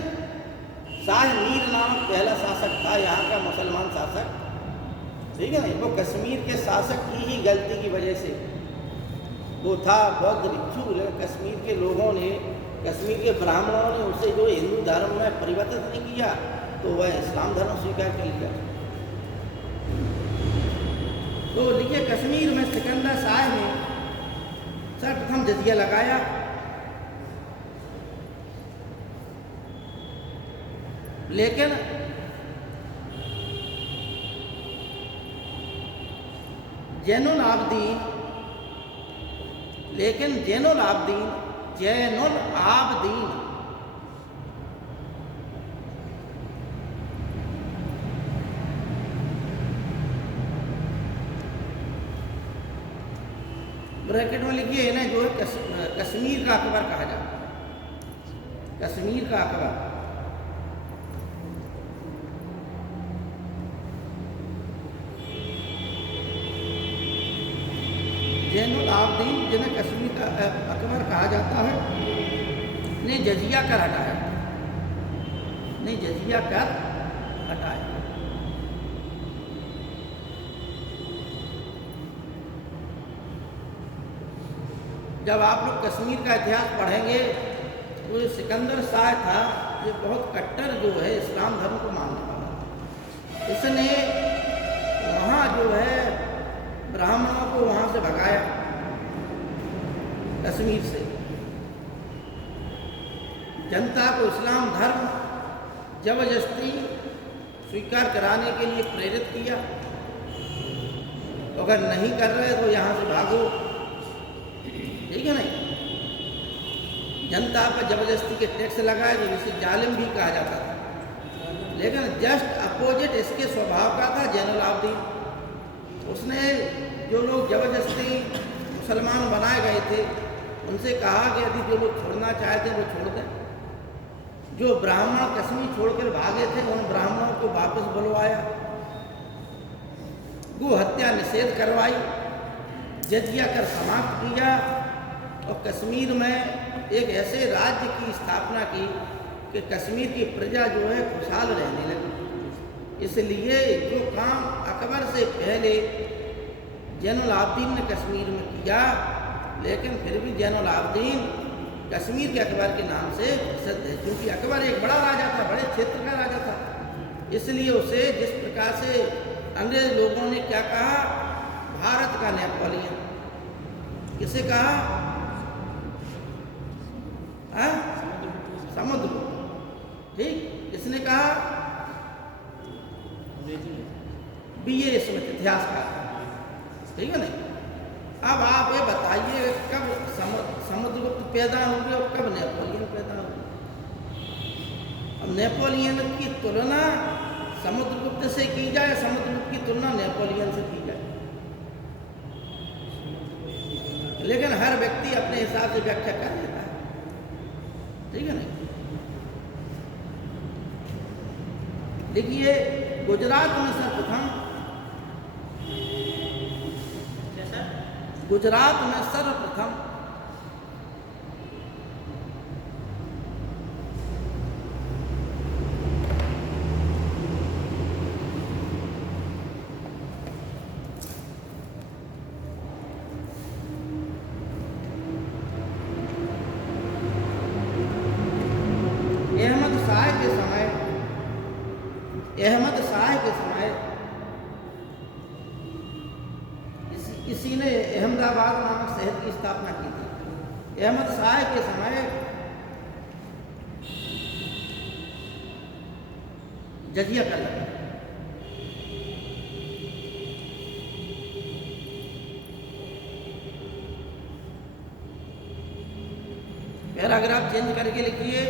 शाह मीर नामक पहला शासक था यहाँ का मुसलमान शासक, ठीक है ना। वो कश्मीर के शासक की ही गलती की वजह से वो था बौद्ध भिक्षु, लेकिन कश्मीर के लोगों ने, कश्मीर के ब्राह्मणों ने उसे जो हिंदू धर्म में परिवर्तित नहीं किया, तो वह इस्लाम धर्म स्वीकार कर लिया। तो लिखिए कश्मीर में सिकंदर शाह ने सर्वप्रथम जजिया लगाया। लेकिन जैनुल आबदीन ब्रैकेट में लिखिए, इन्हें जो है कश्मीर का अकबर कहा जाता है, कश्मीर का अकबर। जैनुल आबदीन जिन्हें कश्मीर का अकबर कहा जाता है, ने जजिया कर हटाया, ने जजिया कर हटाया। जब आप लोग कश्मीर का इतिहास पढ़ेंगे तो ये सिकंदर शाह था, ये बहुत कट्टर जो है इस्लाम धर्म को मानने वाला था। इसने वहाँ जो है ब्राह्मणों को वहाँ से भगाया कश्मीर से, जनता को इस्लाम धर्म जबरदस्ती स्वीकार कराने के लिए प्रेरित किया। तो अगर नहीं कर रहे तो यहाँ से भागो, ठीक है नहीं। जनता पर जबरदस्ती के टैक्स लगाए तो इसे जालिम भी कहा जाता था, लेकिन जस्ट अपोजिट इसके स्वभाव का था जैनुल आबदीन। उसने जो लोग जबरदस्ती मुसलमान बनाए गए थे उनसे कहा कि यदि जो लोग छोड़ना चाहते हैं वो छोड़ दें। जो ब्राह्मण कश्मीर छोड़कर भागे थे उन ब्राह्मणों को वापस बुलवाया, गो हत्या निषेध करवाई, जजिया कर समाप्त किया और कश्मीर में एक ऐसे राज्य की स्थापना की कि कश्मीर की प्रजा जो है खुशहाल रहने लगी। इसलिए जो काम अकबर से पहले जैनुल आबदीन ने कश्मीर में किया, लेकिन फिर भी जैनुल आबदीन कश्मीर के अकबर के नाम से प्रसिद्ध है, क्योंकि अकबर एक बड़ा राजा था, बड़े क्षेत्र का राजा था। इसलिए उसे जिस प्रकार से अंग्रेज लोगों ने क्या कहा, भारत का नेपोलियन, किसे कहा, समुद्र, ठीक, किसने कहा, B.A. स्मिथ इतिहासकार, ठीक है नहीं। अब आप ये बताइए कब समुद्रगुप्त पैदा होंगे और कब नेपोलियन पैदा होंगे। अब नेपोलियन की तुलना समुद्रगुप्त से की जाए, समुद्रगुप्त की तुलना नेपोलियन से की जाए, लेकिन हर व्यक्ति अपने हिसाब से व्याख्या कर लेता है, ठीक है नहीं। देखिए गुजरात में सर्वप्रथम, गुजरात में सर्वप्रथम अहमद शाह के समय किसी ने अहमदाबाद नामक शहर की स्थापना की थी। अहमद शाह के समय जजिया कर लगा। पैराग्राफ चेंज करके लिखिए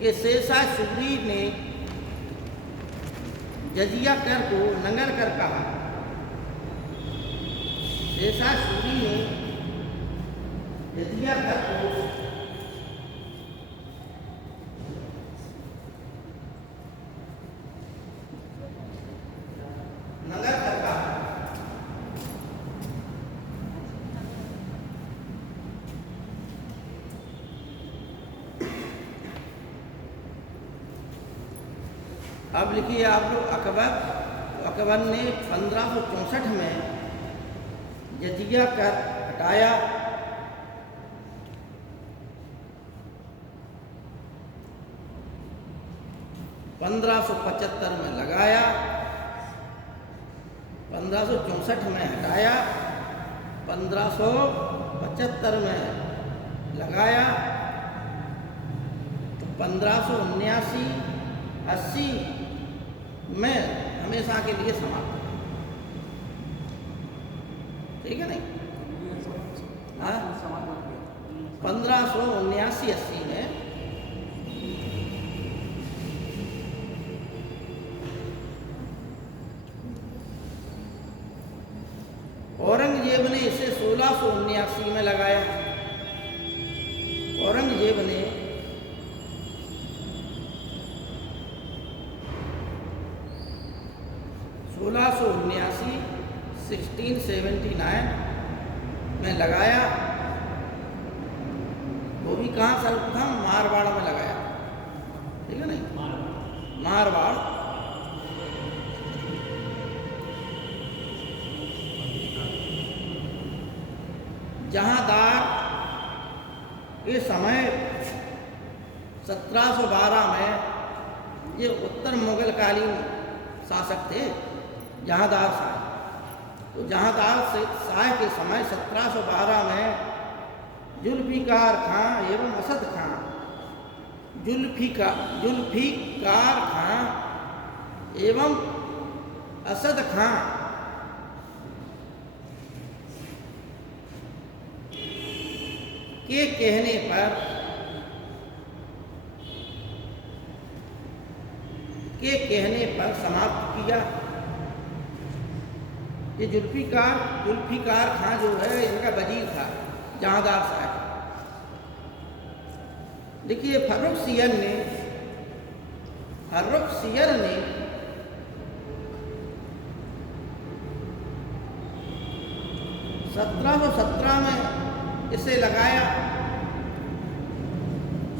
कि शेरशाह सूरी ने जजिया कर को नंगर कर कहा। शेरशाह सूरी ने जजिया कर को नंगर कर कहा। अब लिखिए आप लोग अकबर। तो अकबर ने 1564 में जजिया कर हटाया। (1575) में लगाया, 1564 में हटाया, 1575 में लगाया, तो 1579 80 में हमेशा के लिए समाप्त, ठीक है नहीं। 1579-80 में औरंगजेब ने इसे 1679 में लगाया। औरंगजेब ने 1679 में लगाया। वो भी कहाँ सर्वप्रथम मारवाड़ में लगाया, ठीक है नहीं, मारवाड़। जहांदार के समय 1712 में ये उत्तर मुगल कालीन शासक थे जहांदार शाह। तो जहांदार शाह के समय 1712 में जुल्फिकार खां एवं असद खां, जुल्फिकार खां एवं असद खां के कहने पर समाप्त किया। ये जुल्फिकार खां जो है इनका वजीर था जहांदार शाह। देखिए फर्रुख सियर ने 1717 में इसे लगाया,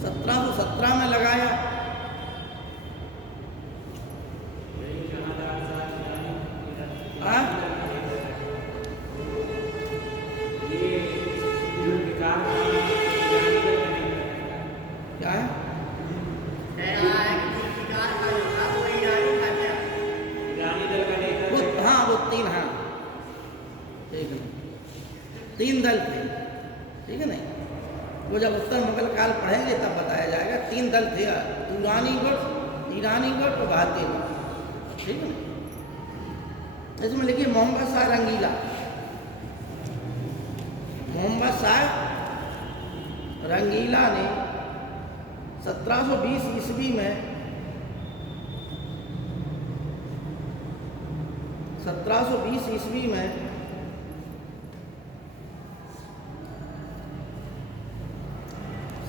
1717 में लगाया। क्या है? हाँ वो तीन, हाँ ठीक है, 3 दल थे, ठीक है नहीं। वो जब उत्तर मुगल काल पढ़ेंगे तब बताया जाएगा। 3 दल थे, ईरानी गुट और भारतीय गुट, ठीक है ना। इसमें लिखिए मोहम्मद शाह रंगीला। मोहम्मद शाह रंगीला ने 1720 ईस्वी में 1720 ईस्वी में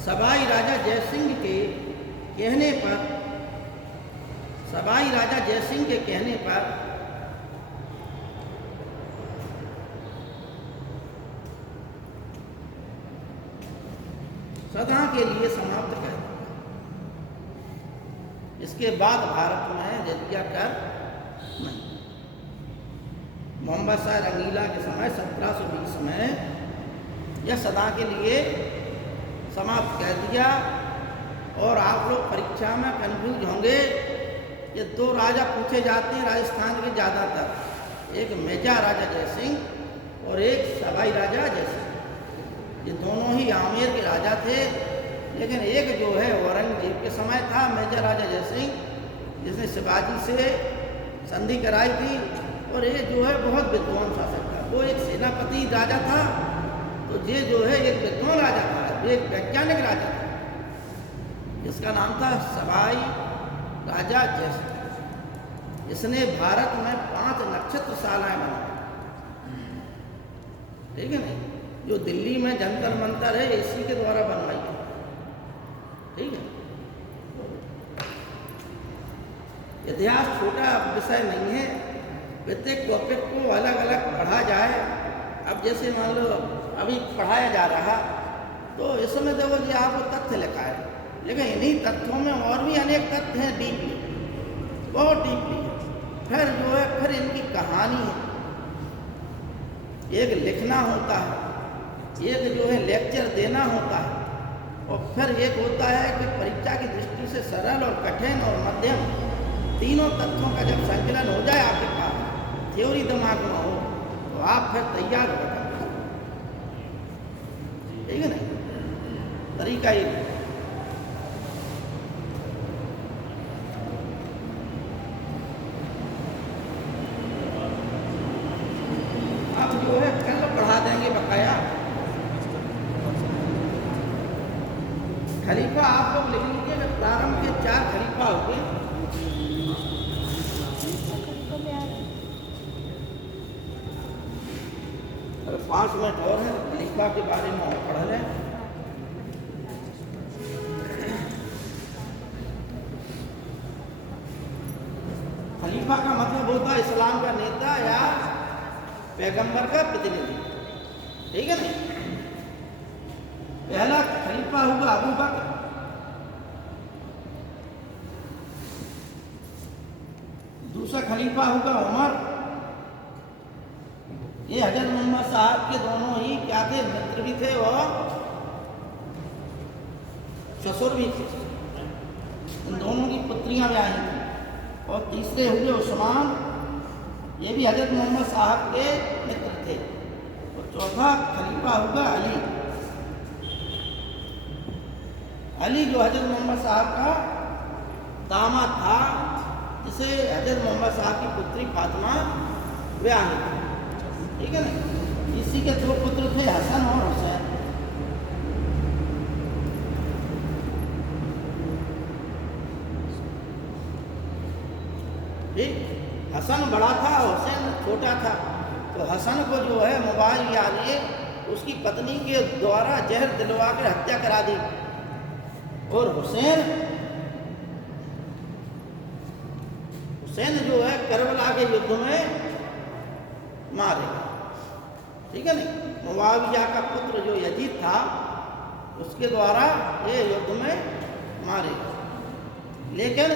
सवाई राजा जयसिंह के कहने पर सदा के लिए समाप्त कर दिया। इसके बाद भारत में जजिया कर नहीं। मोहम्मद शाह रंगीला के समय 1720 में यह सदा के लिए समाप्त कर दिया। और आप लोग परीक्षा में कंफ्यूज होंगे, ये 2 राजा पूछे जाते हैं राजस्थान के ज़्यादातर, एक मेजा राजा जयसिंह और एक सवाई राजा जयसिंह। ये दोनों ही आमेर के राजा थे, लेकिन एक जो है औरंगजेब के समय था मेजा राजा जयसिंह, जिसने शिवाजी से संधि कराई थी। और ये जो है बहुत विद्वान शासक था, वो एक सेनापति राजा था, तो ये जो है एक विद्वान राजा था, एक वैज्ञानिक राजा था, जिसका नाम था सवाई राजा जयसिंह। इसने भारत में 5 नक्षत्रशालाएं बनाई, ठीक है नहीं। जो दिल्ली में जंतर मंतर है इसी के द्वारा बनवाई है, ठीक है। इतिहास छोटा विषय नहीं है, प्रत्येक टॉपिक को अलग अलग पढ़ा जाए। अब जैसे मान लो अभी पढ़ाया जा रहा, तो इसमें देखो जी आपको तथ्य लिखा है, लेकिन इन्हीं तथ्यों में और भी अनेक तथ्य हैं डीपली, बहुत डीपली है। फिर जो है फिर इनकी कहानी है, एक लिखना होता है, एक जो है लेक्चर देना होता है, और फिर एक होता है कि परीक्षा की दृष्टि से सरल और कठिन और मध्यम तीनों तत्वों का जब संकलन हो जाए आपके पास, थ्योरी दिमाग में हो, तो आप फिर तैयार हो जाते, ठीक है ना। तरीका ये आप जो है कल पढ़ा देंगे बकाया। खलीफा आप लोग लिख लीजिए, प्रारंभ के 4 खलीफा हो गए। अगर 5 मिनट और है खलीफा के बारे में और पढ़ लें। खलीफा का मतलब होता है इस्लाम का नेता या पैगंबर का प्रतिनिधि, ठीक है ना। पहला खलीफा हुआ अबू बकर, दूसरा खलीफा होगा उमर। ये हजरत मोहम्मद साहब के दोनों ही क्या थे, मित्र भी थे और ससुर भी थे। इन दोनों की पुत्रियां भी आई थी। और तीसरे हुए उस्मान, ये भी हजरत मोहम्मद साहब के मित्र थे। और चौथा खलीफा होगा अली। अली जो हजरत मोहम्मद साहब का दामाद था, जिसे हजरत मोहम्मद साहब की पुत्री फातिमा ब्याह थी, ठीक है ना। इसी के दो पुत्र थे, हसन और हुसैन। ठीक, हसन बड़ा था, हुसैन छोटा था। तो हसन को जो है मुबाहिर यानी उसकी पत्नी के द्वारा जहर दिलवा कर हत्या करा दी। और हुसैन जो है करबला के युद्ध में मारे, ठीक है नहीं। मुआविया का पुत्र जो यजीद था, उसके द्वारा ये युद्ध में मारे। लेकिन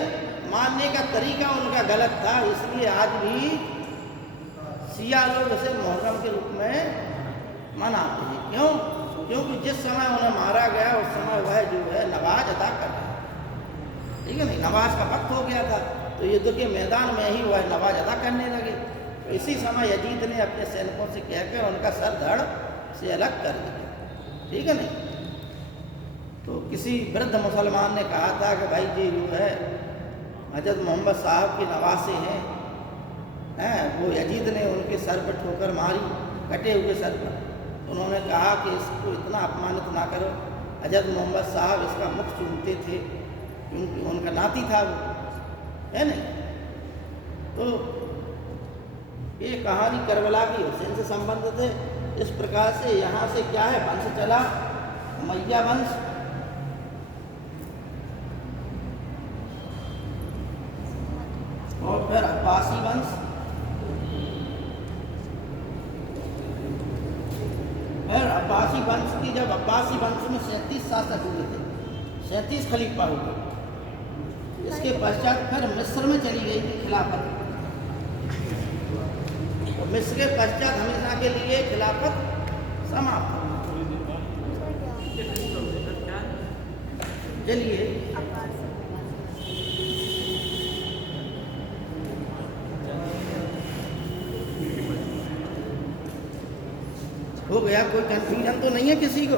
मारने का तरीका उनका गलत था, इसलिए आज भी शिया लोग इसे मुहर्रम के रूप में मनाते हैं। क्यों? क्योंकि जिस समय उन्हें मारा गया उस समय वह जो है नमाज अदा कर रहा, ठीक है नहीं। नमाज का वक्त हो गया था, तो युद्ध के मैदान में ही वह नमाज अदा करने लगे। तो इसी समय यजीद ने अपने सैनिकों से कहकर उनका सर धड़ से अलग कर दिया, ठीक है नहीं। तो किसी वृद्ध मुसलमान ने कहा था कि भाई जी जो है हजरत मोहम्मद साहब के नवासे हैं, वो यजीद ने उनके सर पर ठोकर मारी, कटे हुए सर पर। उन्होंने कहा कि इसको इतना अपमानित ना करो, हजरत मोहम्मद साहब इसका मुख चूमते थे क्योंकि उनका नाती था वो, है नहीं। तो ये कहानी करबला की हुसैन से संबंधित है। इस प्रकार से यहाँ से क्या है, वंश चला, उमैया वंश, और फिर अब्बासी वंश, फिर अब्बासी वंश की, जब अब्बासी वंश में 37 शासक हुए थे, 37 खलीफा हुए। इसके पश्चात फिर मिस्र में चली गई थी खिलाफत। तो मिस्र के पश्चात हमेशा के लिए खिलाफत समाप्त। चलिए हो गया, कोई कंफ्यूजन तो नहीं है किसी को?